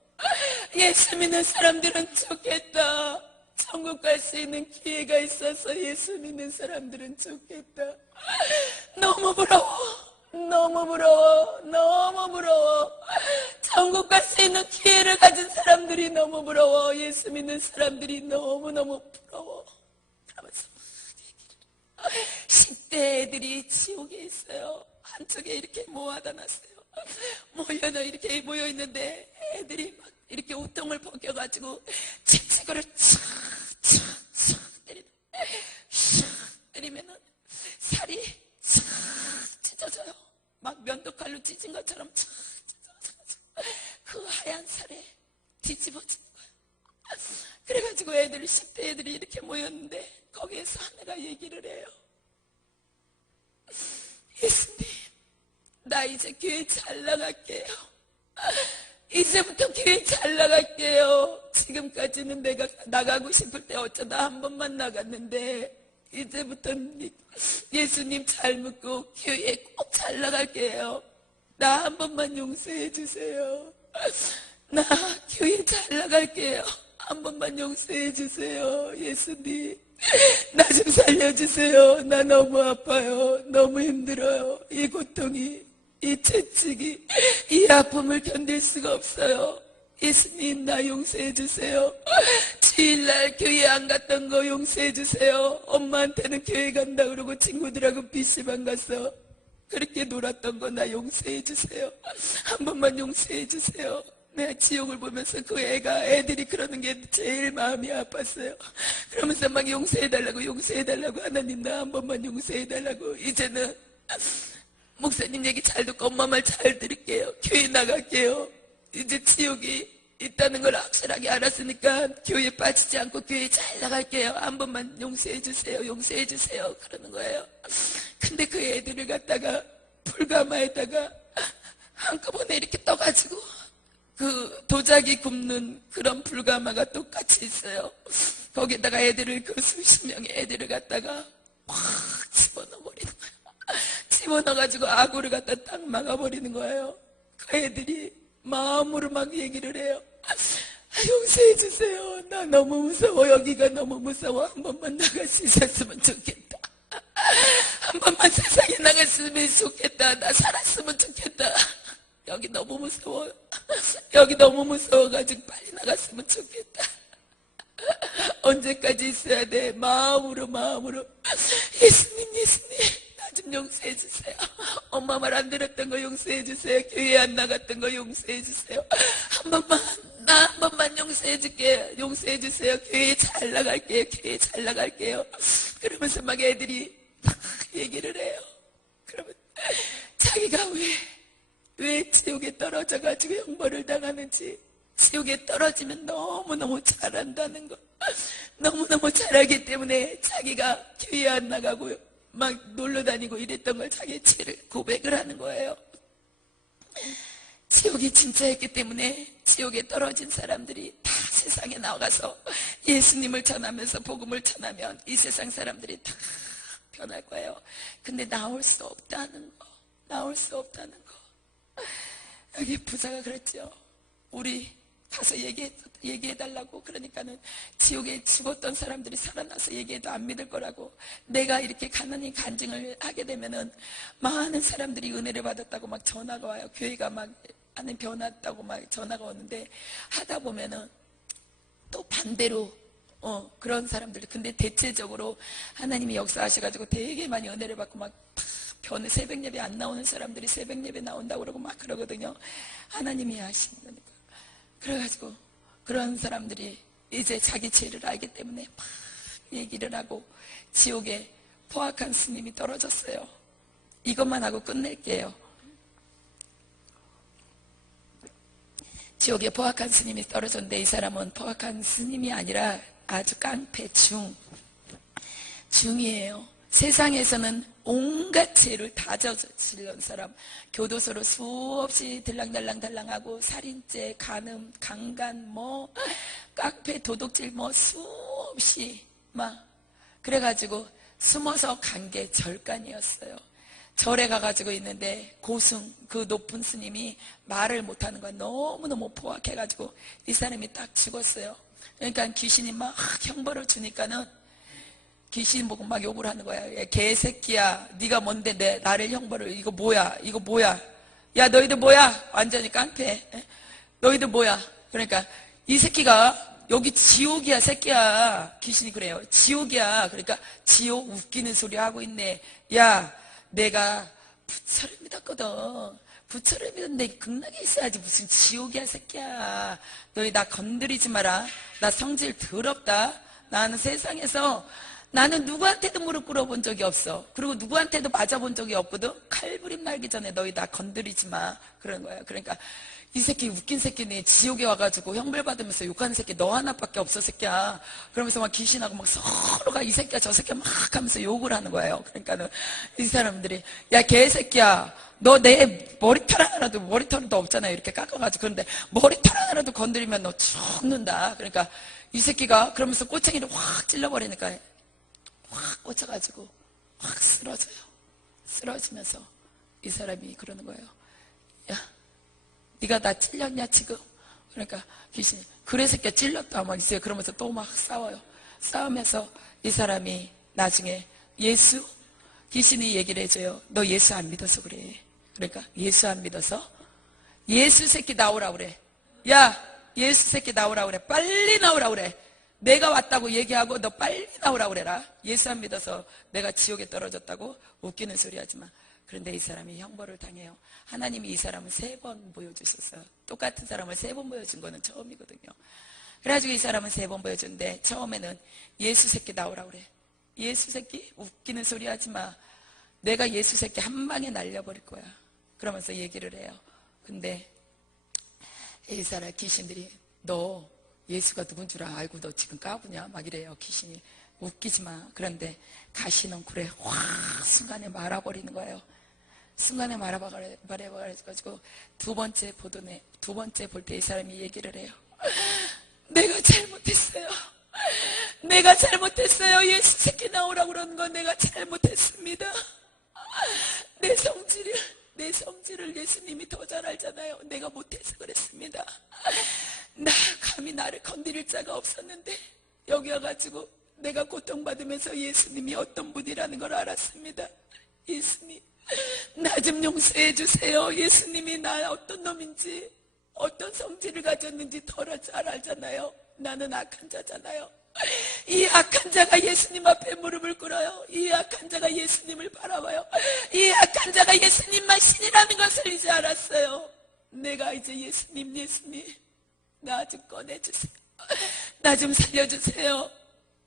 예수 믿는 사람들은 좋겠다. 천국 갈 수 있는 기회가 있어서 예수 믿는 사람들은 좋겠다. 너무 부러워. 천국 갈 수 있는 기회를 가진 사람들이 너무 부러워. 예수 믿는 사람들이 너무너무 부러워. 그러면서 10대 애들이 지옥에 있어요. 한쪽에 이렇게 모아다 놨어요. 이렇게 모여있는데 애들이 막 이렇게 우통을 벗겨가지고 채찍으로 때리면은 살이 찢어져요. 막 면도칼로 찢은 것처럼 찢어져가지고 그 하얀 살에 뒤집어지는 거야. 그래가지고 10대 애들이 이렇게 모였는데 거기에서 하나가 얘기를 해요. 예수님, 나 이제 교회 잘 나갈게요. 이제부터 교회 잘 나갈게요. 지금까지는 내가 나가고 싶을 때 어쩌다 한 번만 나갔는데 이제부터는 예수님 잘 믿고 교회 꼭 잘 나갈게요. 나 한 번만 용서해 주세요. 나 교회 잘 나갈게요. 한 번만 용서해 주세요. 예수님 나 좀 살려주세요. 나 너무 아파요. 너무 힘들어요. 이 고통이, 이 채찍이, 이 아픔을 견딜 수가 없어요. 예수님 나 용서해 주세요. 주일날 교회 안 갔던 거 용서해 주세요. 엄마한테는 교회 간다 그러고 친구들하고 PC방 가서 그렇게 놀았던 거 나 용서해 주세요. 한 번만 용서해 주세요. 내가 지옥을 보면서 그 애들이 그러는 게 제일 마음이 아팠어요. 그러면서 막 용서해달라고 하나님 나 한 번만 용서해달라고. 이제는 목사님 얘기 잘 듣고 엄마 말 잘 들을게요. 교회 나갈게요. 이제 지옥이 있다는 걸 확실하게 알았으니까 교회 빠지지 않고 교회 잘 나갈게요. 한 번만 용서해주세요. 용서해주세요. 그러는 거예요. 근데 그 애들을 갖다가 불가마에다가 한꺼번에 이렇게 떠가지고 그 도자기 굽는 그런 불가마가 똑같이 있어요. 거기다가 애들을 그 수십 명의 애들을 갖다가 확 집어넣어버리는 거예요. 집어넣어가지고 아구를 갖다 딱 막아버리는 거예요. 그 애들이 마음으로 막 얘기를 해요. 용서해주세요. 나 너무 무서워. 여기가 너무 무서워. 한 번만 나갈 수 있었으면 좋겠다. 한 번만 세상에 나갔으면 좋겠다. 나 살았으면 좋겠다. 여기 너무 무서워. 여기 너무 무서워가지고 빨리 나갔으면 좋겠다. 언제까지 있어야 돼? 마음으로 예수님 나 좀 용서해 주세요. 엄마 말 안 들었던 거 용서해 주세요. 교회 안 나갔던 거 용서해 주세요. 나 한 번만 용서해 줄게요. 용서해 주세요. 교회 잘 나갈게요. 교회 잘 나갈게요. 그러면서 막 애들이 막 얘기를 해요. 그러면 자기가 왜 지옥에 떨어져가지고 형벌을 당하는지, 지옥에 떨어지면 너무너무 잘한다는 거, 너무너무 잘하기 때문에 자기가 교회 안 나가고 막 놀러 다니고 이랬던 걸 자기 죄를 고백을 하는 거예요. 지옥이 진짜였기 때문에 지옥에 떨어진 사람들이 다 세상에 나가서 예수님을 전하면서 복음을 전하면 이 세상 사람들이 다 변할 거예요. 근데 나올 수 없다는 거. 여기 부사가 그랬죠. 우리 가서 얘기해달라고. 그러니까는 지옥에 죽었던 사람들이 살아나서 얘기해도 안 믿을 거라고. 내가 이렇게 가난히 간증을 하게 되면은 많은 사람들이 은혜를 받았다고 막 전화가 와요. 교회가 막 안에 변했다고 막 전화가 오는데, 하다 보면은 또 반대로 그런 사람들. 근데 대체적으로 하나님이 역사하셔가지고 되게 많이 은혜를 받고 막 변해, 새벽 예배 안 나오는 사람들이 새벽 예배 나온다고 그러고 막 그러거든요. 하나님이 하시는 거니까. 그래가지고 그런 사람들이 이제 자기 죄를 알기 때문에 막 얘기를 하고, 지옥에 포악한 스님이 떨어졌어요. 이것만 하고 끝낼게요. 지옥에 포악한 스님이 떨어졌는데, 이 사람은 포악한 스님이 아니라 아주 깡패 중이에요. 세상에서는 온갖 죄를 다 저지른 사람, 교도소로 수없이 들랑달랑하고 살인죄, 간음, 강간, 깡패, 도둑질 수없이 막 그래가지고 숨어서 간 게 절간이었어요. 절에 가가지고 있는데 고승, 그 높은 스님이 말을 못하는 거야. 너무너무 포악해가지고 이 사람이 딱 죽었어요. 그러니까 귀신이 막 형벌을 주니까는 귀신 보고 막 욕을 하는 거야. 야, 개새끼야, 네가 뭔데 나를 형벌을, 이거 뭐야, 야 너희들 뭐야, 완전히 깡패, 너희들 뭐야. 그러니까 이 새끼가 여기 지옥이야 새끼야. 귀신이 그래요. 지옥이야. 그러니까 지옥 웃기는 소리 하고 있네. 야, 내가 부처를 믿었거든. 부처를 믿었는데 극락에 있어야지 무슨 지옥이야 새끼야. 너희 나 건드리지 마라. 나 성질 더럽다. 나는 세상에서 나는 누구한테도 무릎 꿇어본 적이 없어. 그리고 누구한테도 맞아본 적이 없거든. 칼부림 날기 전에 너희 나 건드리지 마. 그런 거야. 그러니까 이 새끼 웃긴 새끼네. 지옥에 와가지고 형벌 받으면서 욕하는 새끼 너 하나밖에 없어 새끼야. 그러면서 막 귀신하고 막 서로가 이 새끼야 저 새끼야 막 하면서 욕을 하는 거예요. 그러니까는 이 사람들이 야 개새끼야 너 내 머리털 하나라도 머리털도 없잖아요. 이렇게 깎아가지고. 그런데 머리털 하나라도 건드리면 너 죽는다. 그러니까 이 새끼가 그러면서 꼬챙이를 확 찔러버리니까 확 꽂혀가지고 확 쓰러져요. 쓰러지면서 이 사람이 그러는 거예요. 야 네가 나 찔렸냐 지금? 그러니까 귀신이 그래 새끼야 찔렸다 막 이제 그러면서 또 막 싸워요. 싸우면서 이 사람이 나중에 예수 귀신이 얘기를 해줘요. 너 예수 안 믿어서 그래. 그러니까 예수 안 믿어서 예수 새끼 나오라 그래. 야 예수 새끼 나오라 그래. 빨리 나오라 그래. 내가 왔다고 얘기하고 너 빨리 나오라 그래라. 예수 안 믿어서 내가 지옥에 떨어졌다고 웃기는 소리 하지 마. 그런데 이 사람이 형벌을 당해요. 하나님이 이 사람을 3번 보여주셨어요. 똑같은 사람을 3번 보여준 거는 처음이거든요. 그래가지고 이 사람은 3번 보여줬는데 처음에는 예수 새끼 나오라 그래. 예수 새끼 웃기는 소리 하지 마. 내가 예수 새끼 한 방에 날려버릴 거야. 그러면서 얘기를 해요. 근데 이 사람 귀신들이 너 예수가 누군 줄 알고 너 지금 까부냐 막 이래요. 귀신이 웃기지 마. 그런데 가시는 굴에 확 순간에 말아버리는 거예요. 순간에 말아버려가지고 두 번째 볼 때 이 사람이 얘기를 해요. 내가 잘못했어요. 내가 잘못했어요. 예수 새끼 나오라고 그러는 건 내가 잘못했습니다. 내 성질을 예수님이 더 잘 알잖아요. 내가 못해서 그랬습니다. 나 감히 나를 건드릴 자가 없었는데 여기 와가지고 내가 고통받으면서 예수님이 어떤 분이라는 걸 알았습니다. 예수님 나 좀 용서해 주세요. 예수님이 나 어떤 놈인지 어떤 성질을 가졌는지 더 잘 알잖아요. 나는 악한 자잖아요. 이 악한 자가 예수님 앞에 무릎을 꿇어요. 이 악한 자가 예수님을 바라봐요. 이 악한 자가 예수님만 신이라는 것을 이제 알았어요. 내가 이제 예수님 나 좀 꺼내주세요. 나 좀 살려주세요.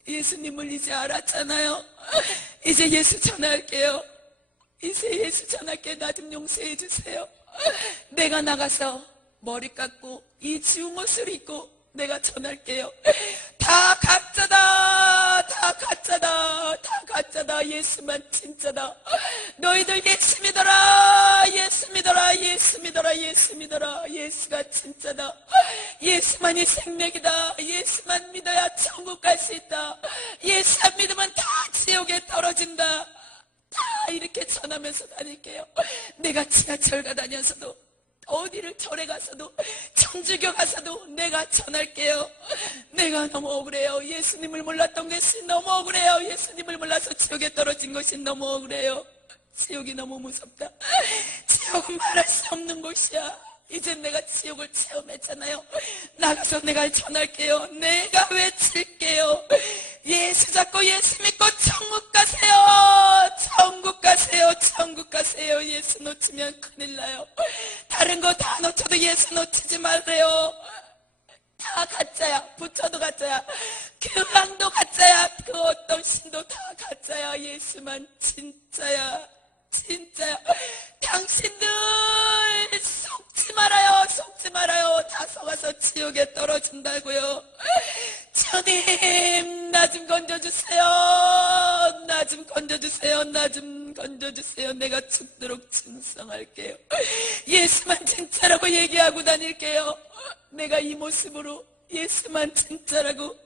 예수님을 이제 알았잖아요. 이제 예수 전할게요. 이제 예수 전할게. 나 좀 용서해 주세요. 내가 나가서 머리 깎고 이 지운 옷을 입고 내가 전할게요. 다 가짜다. 다 가짜다. 다 가짜다. 예수만 진짜다. 너희들 예수 믿어라. 예수 믿어라. 예수 믿어라. 예수 믿어라. 예수가 진짜다. 예수만이 생명이다. 예수만 믿어야 천국 갈 수 있다. 예수 안 믿으면 다 지옥에 떨어진다. 다 이렇게 전하면서 다닐게요. 내가 지하철 가다녀서도 어디를 절에 가서도 청주교 가서도 내가 전할게요. 내가 너무 억울해요. 예수님을 몰랐던 것이 너무 억울해요. 예수님을 몰라서 지옥에 떨어진 것이 너무 억울해요. 지옥이 너무 무섭다. 지옥은 말할 수 없는 곳이야. 이제 내가 지옥을 체험했잖아요. 나가서 내가 전할게요. 내가 외칠게요. 예수 잡고 예수 믿고 천국 가세요. 천국 가세요. 천국 가세요. 예수 놓치면 큰일 나요. 다른 거 다 놓쳐도 예수 놓치지 마세요. 다 가짜야. 부처도 가짜야. 교황도 가짜야. 그 어떤 신도 다 가짜야. 예수만 진짜야. 진짜야. 당신들 속지 말아요. 속지 말아요. 다 속아서 지옥에 떨어진다고요. 주님 나 좀 건져주세요. 나 좀 건져주세요. 나 좀 건져주세요. 내가 죽도록 충성할게요. 예수만 진짜라고 얘기하고 다닐게요. 내가 이 모습으로 예수만 진짜라고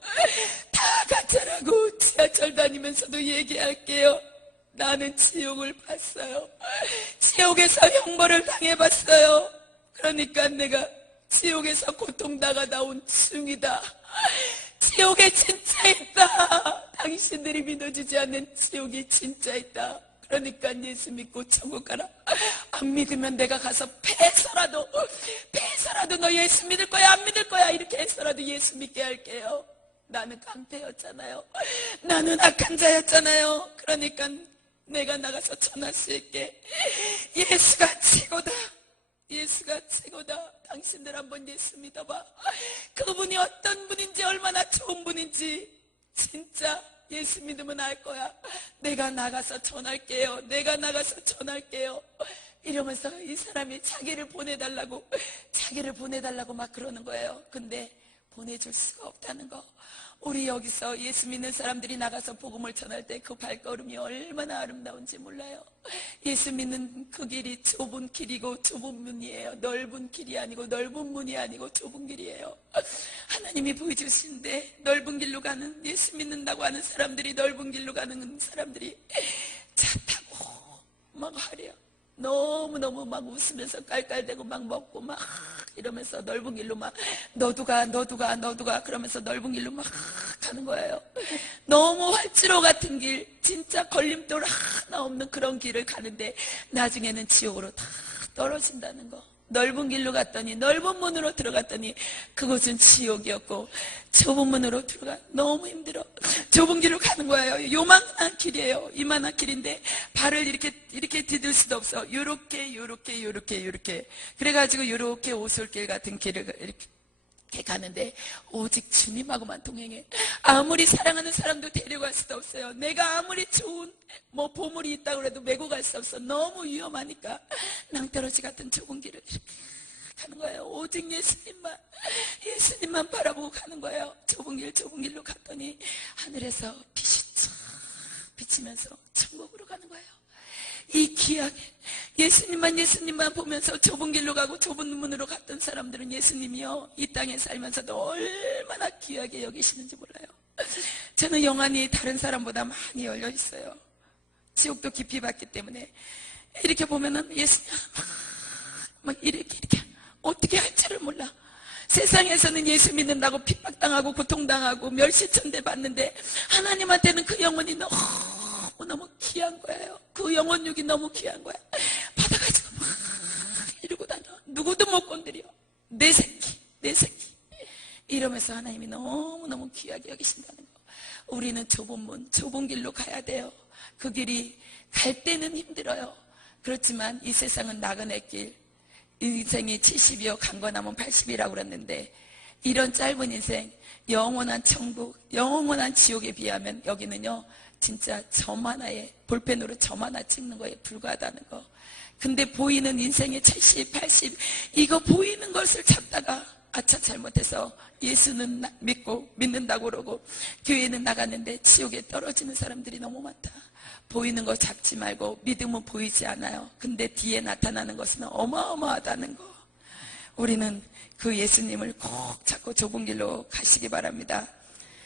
다 가짜라고 지하철 다니면서도 얘기할게요. 나는 지옥을 봤어요. 지옥에서 형벌을 당해봤어요. 그러니까 내가 지옥에서 고통당하 나온 중이다. 지옥에 진짜 있다. 당신들이 믿어주지 않는 지옥이 진짜 있다. 그러니까 예수 믿고 천국 가라. 안 믿으면 내가 가서 패서라도 너 예수 믿을 거야 안 믿을 거야 이렇게 해서라도 예수 믿게 할게요. 나는 깡패였잖아요. 나는 악한 자였잖아요. 그러니까 내가 나가서 전할 수 있게 예수가 최고다. 예수가 최고다. 당신들 한번 예수 믿어봐. 그분이 어떤 분인지 얼마나 좋은 분인지 진짜 예수 믿으면 알 거야. 내가 나가서 전할게요. 내가 나가서 전할게요. 이러면서 이 사람이 자기를 보내달라고 막 그러는 거예요. 근데 보내줄 수가 없다는 거. 우리 여기서 예수 믿는 사람들이 나가서 복음을 전할 때 그 발걸음이 얼마나 아름다운지 몰라요. 예수 믿는 그 길이 좁은 길이고 좁은 문이에요. 넓은 길이 아니고 넓은 문이 아니고 좁은 길이에요. 하나님이 보여주시는데 넓은 길로 가는, 예수 믿는다고 하는 사람들이, 넓은 길로 가는 사람들이 차 타고 막 하래요. 너무너무 막 웃으면서 깔깔대고 막 먹고 막 이러면서 넓은 길로 막 너도 가 그러면서 넓은 길로 막 가는 거예요. 너무 활주로 같은 길, 진짜 걸림돌 하나 없는 그런 길을 가는데 나중에는 지옥으로 다 떨어진다는 거. 넓은 길로 갔더니, 넓은 문으로 들어갔더니 그곳은 지옥이었고, 좁은 문으로 들어가 너무 힘들어. 좁은 길로 가는 거예요. 요만한 길이에요. 이만한 길인데 발을 이렇게 디딜 수도 없어. 요렇게 그래가지고 요렇게 오솔길 같은 길을 이렇게 가는데 오직 주님하고만 동행해. 아무리 사랑하는 사람도 데려갈 수도 없어요. 내가 아무리 좋은 보물이 있다고 해도 메고 갈 수 없어. 너무 위험하니까 낭떠러지 같은 좁은 길을 이렇게 가는 거예요. 오직 예수님만 바라보고 가는 거예요. 좁은 길로 갔더니 하늘에서 빛이 쫙 비치면서 천국으로 가는 거예요. 이 귀하게 예수님만 보면서 좁은 길로 가고 좁은 문으로 갔던 사람들은 예수님이요, 이 땅에 살면서도 얼마나 귀하게 여기시는지 몰라요. 저는 영안이 다른 사람보다 많이 열려 있어요. 지옥도 깊이 봤기 때문에 이렇게 보면은 예수님 막 이렇게 어떻게 할 줄을 몰라. 세상에서는 예수 믿는다고 핍박당하고 고통당하고 멸시천대 받는데 하나님한테는 그 영혼이 너무 귀한 거예요. 그 영혼육이 너무 귀한 거야. 받아가지고 막 이러고 다녀. 누구도 못 건드려. 내 새끼 이러면서 하나님이 너무너무 귀하게 여기신다는 거. 우리는 좁은 길로 가야 돼요. 그 길이 갈 때는 힘들어요. 그렇지만 이 세상은 나그네 길, 인생이 70이요 강건하면 80이라고 그랬는데, 이런 짧은 인생, 영원한 천국, 영원한 지옥에 비하면 여기는요 진짜 점 하나에, 볼펜으로 점 하나 찍는 거에 불과하다는 거. 근데 보이는 인생의 70, 80 이거 보이는 것을 찾다가 아차 잘못해서 예수는 믿는다고 그러고 교회는 나갔는데 지옥에 떨어지는 사람들이 너무 많다. 보이는 거 잡지 말고, 믿음은 보이지 않아요. 근데 뒤에 나타나는 것은 어마어마하다는 거. 우리는 그 예수님을 꼭 잡고 좁은 길로 가시기 바랍니다.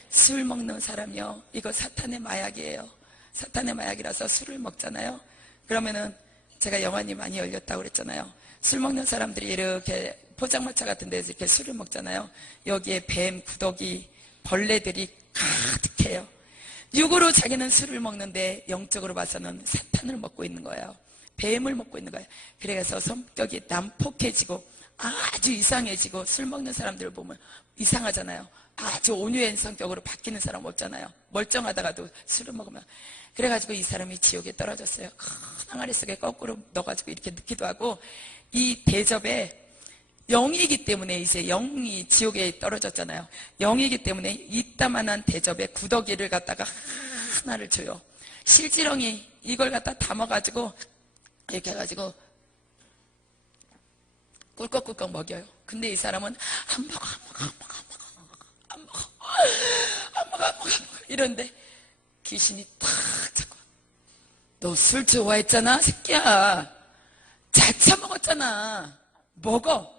술 먹는 사람이요, 이거 사탄의 마약이에요. 사탄의 마약이라서 술을 먹잖아요. 그러면은 제가 영안이 많이 열렸다고 그랬잖아요. 술 먹는 사람들이 이렇게 포장마차 같은 데서 이렇게 술을 먹잖아요. 여기에 뱀, 구더기, 벌레들이 가득해요. 육으로 자기는 술을 먹는데 영적으로 봐서는 사탄을 먹고 있는 거예요. 뱀을 먹고 있는 거예요. 그래서 성격이 난폭해지고 아주 이상해지고, 술 먹는 사람들을 보면 이상하잖아요. 아주 온유한 성격으로 바뀌는 사람 없잖아요. 멀쩡하다가도 술을 먹으면. 그래가지고 이 사람이 지옥에 떨어졌어요. 큰 항아리 속에 거꾸로 넣어가지고 이렇게 넣기도 하고, 이 대접에 영이기 때문에, 이제 영이 지옥에 떨어졌잖아요. 영이기 때문에 이따만한 대접에 구더기를 갖다가 하나를 줘요. 실지렁이 이걸 갖다 담아가지고 이렇게 해가지고 꿀꺽꿀꺽 먹여요. 근데 이 사람은 안 먹어 이런데 귀신이 탁 잡고, 너 술 좋아했잖아 새끼야, 잘 처먹었잖아, 먹어.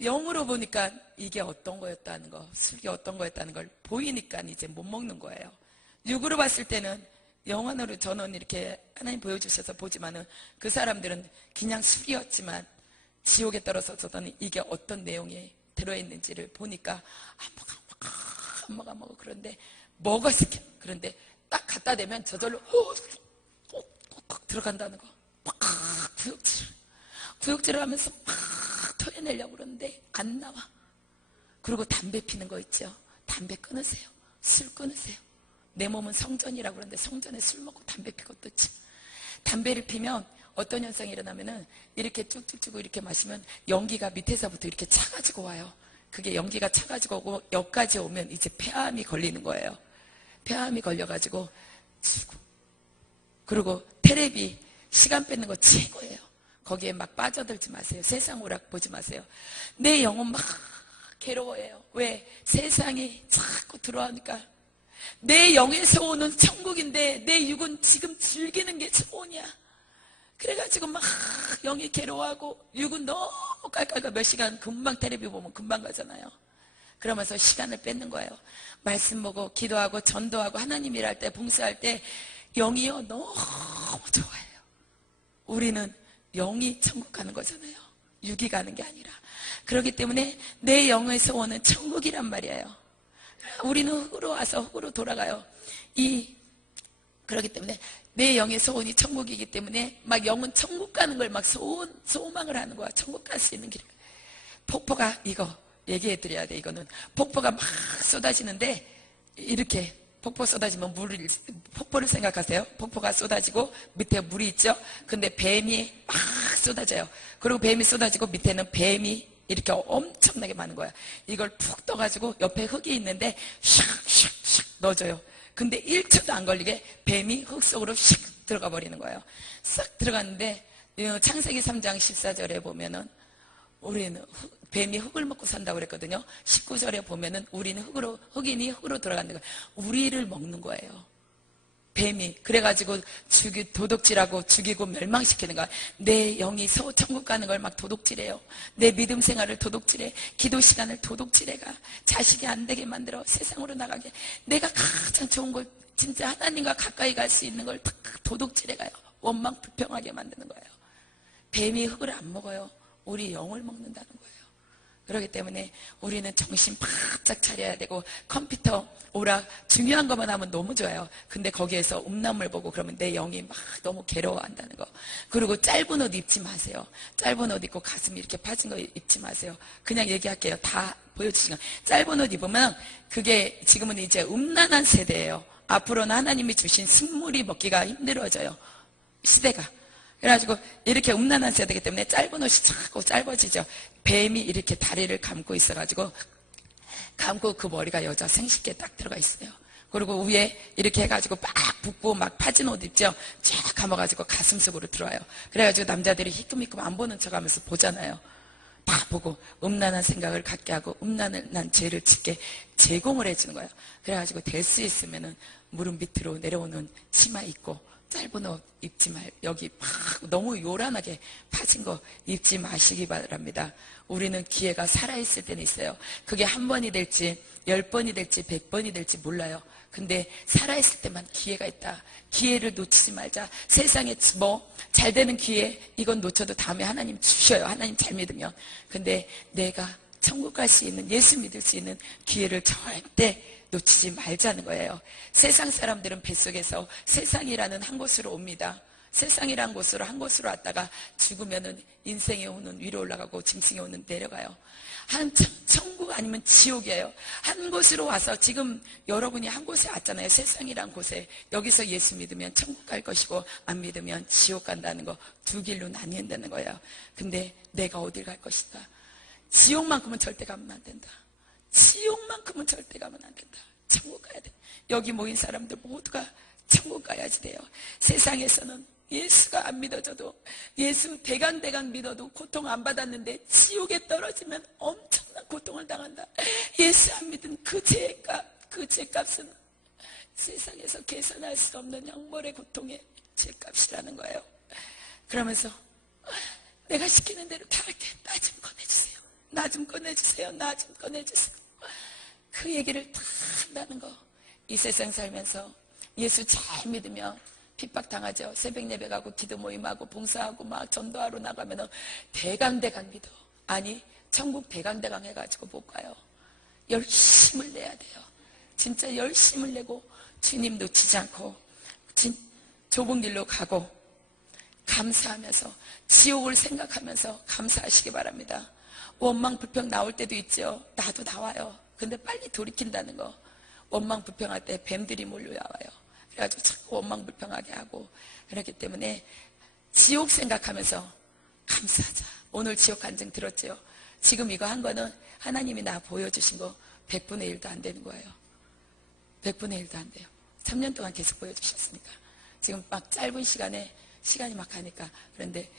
영으로 보니까 이게 어떤 거였다는 거, 술이 어떤 거였다는 걸 보이니까 이제 못 먹는 거예요. 육으로 봤을 때는, 영안으로 저는 이렇게 하나님 보여주셔서 보지만은 그 사람들은 그냥 술이었지만 지옥에 떨어져서는 이게 어떤 내용이 들어있는지를 보니까 안 먹어. 그런데 먹었을 게, 그런데 딱 갖다 대면 저절로 꼭 들어간다는 거. 막 구역질을 하면서 막 토해내려고 그러는데 안 나와. 그리고 담배 피는 거 있죠. 담배 끊으세요. 술 끊으세요. 내 몸은 성전이라고 그러는데 성전에 술 먹고 담배 피고 떴지. 담배를 피면 어떤 현상이 일어나면은 이렇게 쭉쭉쭉 이렇게 마시면 연기가 밑에서부터 이렇게 차가지고 와요. 그게 연기가 차가지고 오고 여기까지 오면 이제 폐암이 걸리는 거예요. 폐암이 걸려가지고 죽고. 그리고 테레비 시간 뺏는 거 최고예요. 거기에 막 빠져들지 마세요. 세상 오락 보지 마세요. 내 영혼 막 괴로워해요. 왜? 세상이 자꾸 들어오니까. 내 영에서 오는 천국인데 내 육은 지금 즐기는 게 소원이야. 그래가지고 막 영이 괴로워하고 육은 너무 깔깔깔 몇 시간 금방 테레비 보면 금방 가잖아요. 그러면서 시간을 뺏는 거예요. 말씀 보고 기도하고 전도하고 하나님 일할 때 봉사할 때 영이요 너무 좋아해요. 우리는 영이 천국 가는 거잖아요. 육이 가는 게 아니라. 그렇기 때문에 내 영에서 오는 천국이란 말이에요. 우리는 흙으로 와서 흙으로 돌아가요. 그렇기 때문에 내 영의 소원이 천국이기 때문에 막 영은 천국 가는 걸 막 소망을 하는 거야. 천국 갈 수 있는 길. 폭포가 이거 얘기해 드려야 돼. 이거는 폭포가 막 쏟아지는데 이렇게 폭포 쏟아지면 폭포를 생각하세요. 폭포가 쏟아지고 밑에 물이 있죠. 근데 뱀이 막 쏟아져요. 그리고 뱀이 쏟아지고 밑에는 뱀이 이렇게 엄청나게 많은 거야. 이걸 푹 떠가지고 옆에 흙이 있는데 샥샥샥 넣어줘요. 근데 1초도 안 걸리게 뱀이 흙 속으로 샥 들어가 버리는 거예요. 싹 들어갔는데 창세기 3장 14절에 보면은 우리는 뱀이 흙을 먹고 산다고 그랬거든요. 19절에 보면은 우리는 흑인이 흙으로 들어가는 거예요. 우리를 먹는 거예요. 뱀이. 그래가지고 도둑질하고 죽이고 멸망시키는 거야. 내 영이 천국 가는 걸 막 도둑질해요. 내 믿음 생활을 도둑질해. 기도 시간을 도둑질해가. 자식이 안 되게 만들어. 세상으로 나가게. 내가 가장 좋은 걸 진짜 하나님과 가까이 갈 수 있는 걸 다 도둑질해가요. 원망 불평하게 만드는 거예요. 뱀이 흙을 안 먹어요. 우리 영을 먹는다는 거예요. 그렇기 때문에 우리는 정신 바짝 차려야 되고 컴퓨터 오락 중요한 것만 하면 너무 좋아요. 근데 거기에서 음란물 보고 그러면 내 영이 막 너무 괴로워한다는 거. 그리고 짧은 옷 입지 마세요. 짧은 옷 입고 가슴이 이렇게 파진 거 입지 마세요. 그냥 얘기할게요. 다 보여주시면 짧은 옷 입으면 그게 지금은 이제 음란한 세대예요. 앞으로는 하나님이 주신 식물이 먹기가 힘들어져요. 시대가. 그래가지고 이렇게 음란한 세대이기 때문에 짧은 옷이 자꾸 짧아지죠. 뱀이 이렇게 다리를 감고 있어가지고 감고 그 머리가 여자 생식기에 딱 들어가 있어요. 그리고 위에 이렇게 해가지고 막 붓고 막 파진 옷 입죠. 쫙 감아가지고 가슴 속으로 들어와요. 그래가지고 남자들이 희끔희끔 안 보는 척하면서 보잖아요. 다 보고 음란한 생각을 갖게 하고 음란한 죄를 짓게 제공을 해주는 거예요. 그래가지고 될 수 있으면은 무릎 밑으로 내려오는 치마 입고 짧은 옷 입지 여기 막 너무 요란하게 파진 거 입지 마시기 바랍니다. 우리는 기회가 살아있을 때는 있어요. 그게 한 번이 될지 10번이 될지 100번이 될지 몰라요. 근데 살아있을 때만 기회가 있다. 기회를 놓치지 말자. 세상에 잘 되는 기회 이건 놓쳐도 다음에 하나님 주셔요. 하나님 잘 믿으면. 근데 내가 천국 갈 수 있는 예수 믿을 수 있는 기회를 절대 놓치지 말자는 거예요. 세상 사람들은 뱃속에서 세상이라는 한 곳으로 옵니다. 세상이라는 곳으로 한 곳으로 왔다가 죽으면은 인생에 오는 위로 올라가고 짐승에 오는 내려가요. 천국 아니면 지옥이에요. 한 곳으로 와서 지금 여러분이 한 곳에 왔잖아요. 세상이란 곳에. 여기서 예수 믿으면 천국 갈 것이고 안 믿으면 지옥 간다는 거 두 길로 나뉜다는 거예요. 근데 내가 어딜 갈 것이다. 지옥만큼은 절대 가면 안 된다. 지옥만큼은 절대 가면 안 된다. 천국 가야 돼. 여기 모인 사람들 모두가 천국 가야지 돼요. 세상에서는 예수가 안 믿어져도 예수 대강 믿어도 고통 안 받았는데 지옥에 떨어지면 엄청난 고통을 당한다. 예수 안 믿은 그 죄값은 세상에서 계산할 수 없는 형벌의 고통의 죄값이라는 거예요. 그러면서 내가 시키는 대로 다 할게. 나 좀 꺼내주세요. 나 좀 꺼내주세요. 나 좀 꺼내주세요. 그 얘기를 다 한다는 거. 이 세상 살면서 예수 잘 믿으면 핍박당하죠. 새벽 예배 가고 기도 모임하고 봉사하고 막 전도하러 나가면 대강 믿어. 아니 천국 대강 해가지고 못 가요. 열심을 내야 돼요. 진짜 열심을 내고 주님 놓치지 않고 좁은 길로 가고 감사하면서 지옥을 생각하면서 감사하시기 바랍니다. 원망 불평 나올 때도 있죠. 나도 나와요. 근데 빨리 돌이킨다는 거. 원망 불평할 때 뱀들이 몰려와요. 그래가지고 자꾸 원망 불평하게 하고 그렇기 때문에 지옥 생각하면서 감사하자. 오늘 지옥 간증 들었죠. 지금 이거 한 거는 하나님이 나 보여주신 거 100분의 1도 안 되는 거예요. 100분의 1도 안 돼요. 3년 동안 계속 보여주셨으니까 지금 막 짧은 시간이 막 가니까. 그런데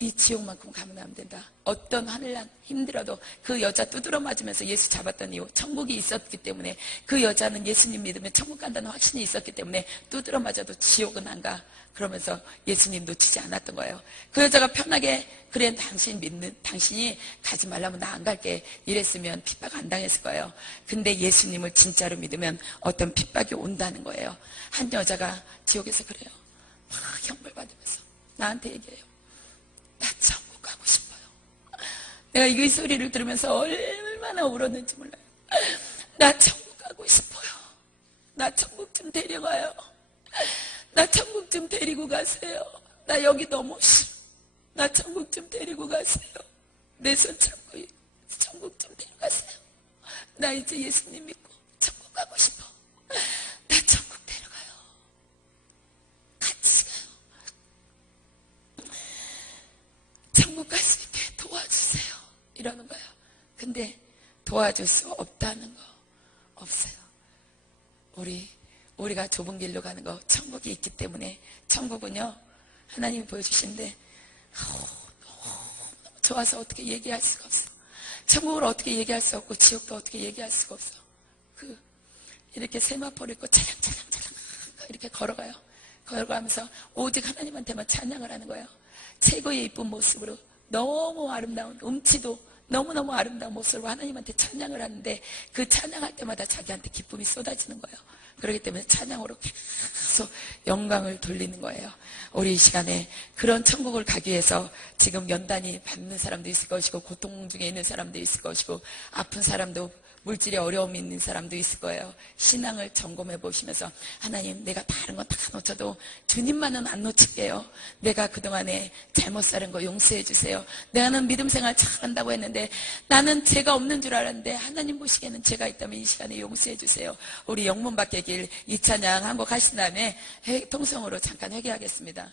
이 지옥만큼 가면 안 된다. 어떤 하늘난 힘들어도 그 여자 두드러 맞으면서 예수 잡았던 이유, 천국이 있었기 때문에, 그 여자는 예수님 믿으면 천국 간다는 확신이 있었기 때문에 두드러 맞아도 지옥은 안 가. 그러면서 예수님 놓치지 않았던 거예요. 그 여자가 편하게 그래 당신이 가지 말라면 나 안 갈게 이랬으면 핍박 안 당했을 거예요. 근데 예수님을 진짜로 믿으면 어떤 핍박이 온다는 거예요. 한 여자가 지옥에서 그래요. 막 형벌 받으면서 나한테 얘기해요. 나 천국 가고 싶어요. 내가 이 소리를 들으면서 얼마나 울었는지 몰라요. 나 천국 가고 싶어요. 나 천국 좀 데려가요. 나 천국 좀 데리고 가세요. 나 여기 너무 싫어. 나 천국 좀 데리고 가세요. 내 손 잡고 천국 좀 데려가세요. 나 이제 예수님 믿고 천국 가고 싶어. 나 천국 데려가요. 같이 가요. 천국 갈 수 있게 도와주세요. 이러는 거예요. 근데 도와줄 수 없다는 거 없어요. 우리가 좁은 길로 가는 거, 천국이 있기 때문에. 천국은요, 하나님이 보여주신데 너무 좋아서 어떻게 얘기할 수가 없어. 천국을 어떻게 얘기할 수 없고 지옥도 어떻게 얘기할 수가 없어. 이렇게 세마포를 입고 차량차량 이렇게 걸어가요. 걸어가면서 오직 하나님한테만 찬양을 하는 거예요. 최고의 이쁜 모습으로, 너무 아름다운, 음치도 너무너무 아름다운 모습으로 하나님한테 찬양을 하는데, 그 찬양할 때마다 자기한테 기쁨이 쏟아지는 거예요. 그렇기 때문에 찬양으로 계속 영광을 돌리는 거예요. 우리 이 시간에 그런 천국을 가기 위해서 지금 연단이 받는 사람도 있을 것이고, 고통 중에 있는 사람도 있을 것이고, 아픈 사람도, 물질에 어려움이 있는 사람도 있을 거예요. 신앙을 점검해 보시면서, 하나님, 내가 다른 건 다 놓쳐도 주님만은 안 놓칠게요. 내가 그동안에 잘못 사는 거 용서해 주세요. 내가는 믿음 생활 잘한다고 했는데 나는 죄가 없는 줄 알았는데 하나님 보시기에는 죄가 있다면 이 시간에 용서해 주세요. 우리 영문 밖의 길 이 찬양 한 곡 하신 다음에 통성으로 잠깐 회개하겠습니다.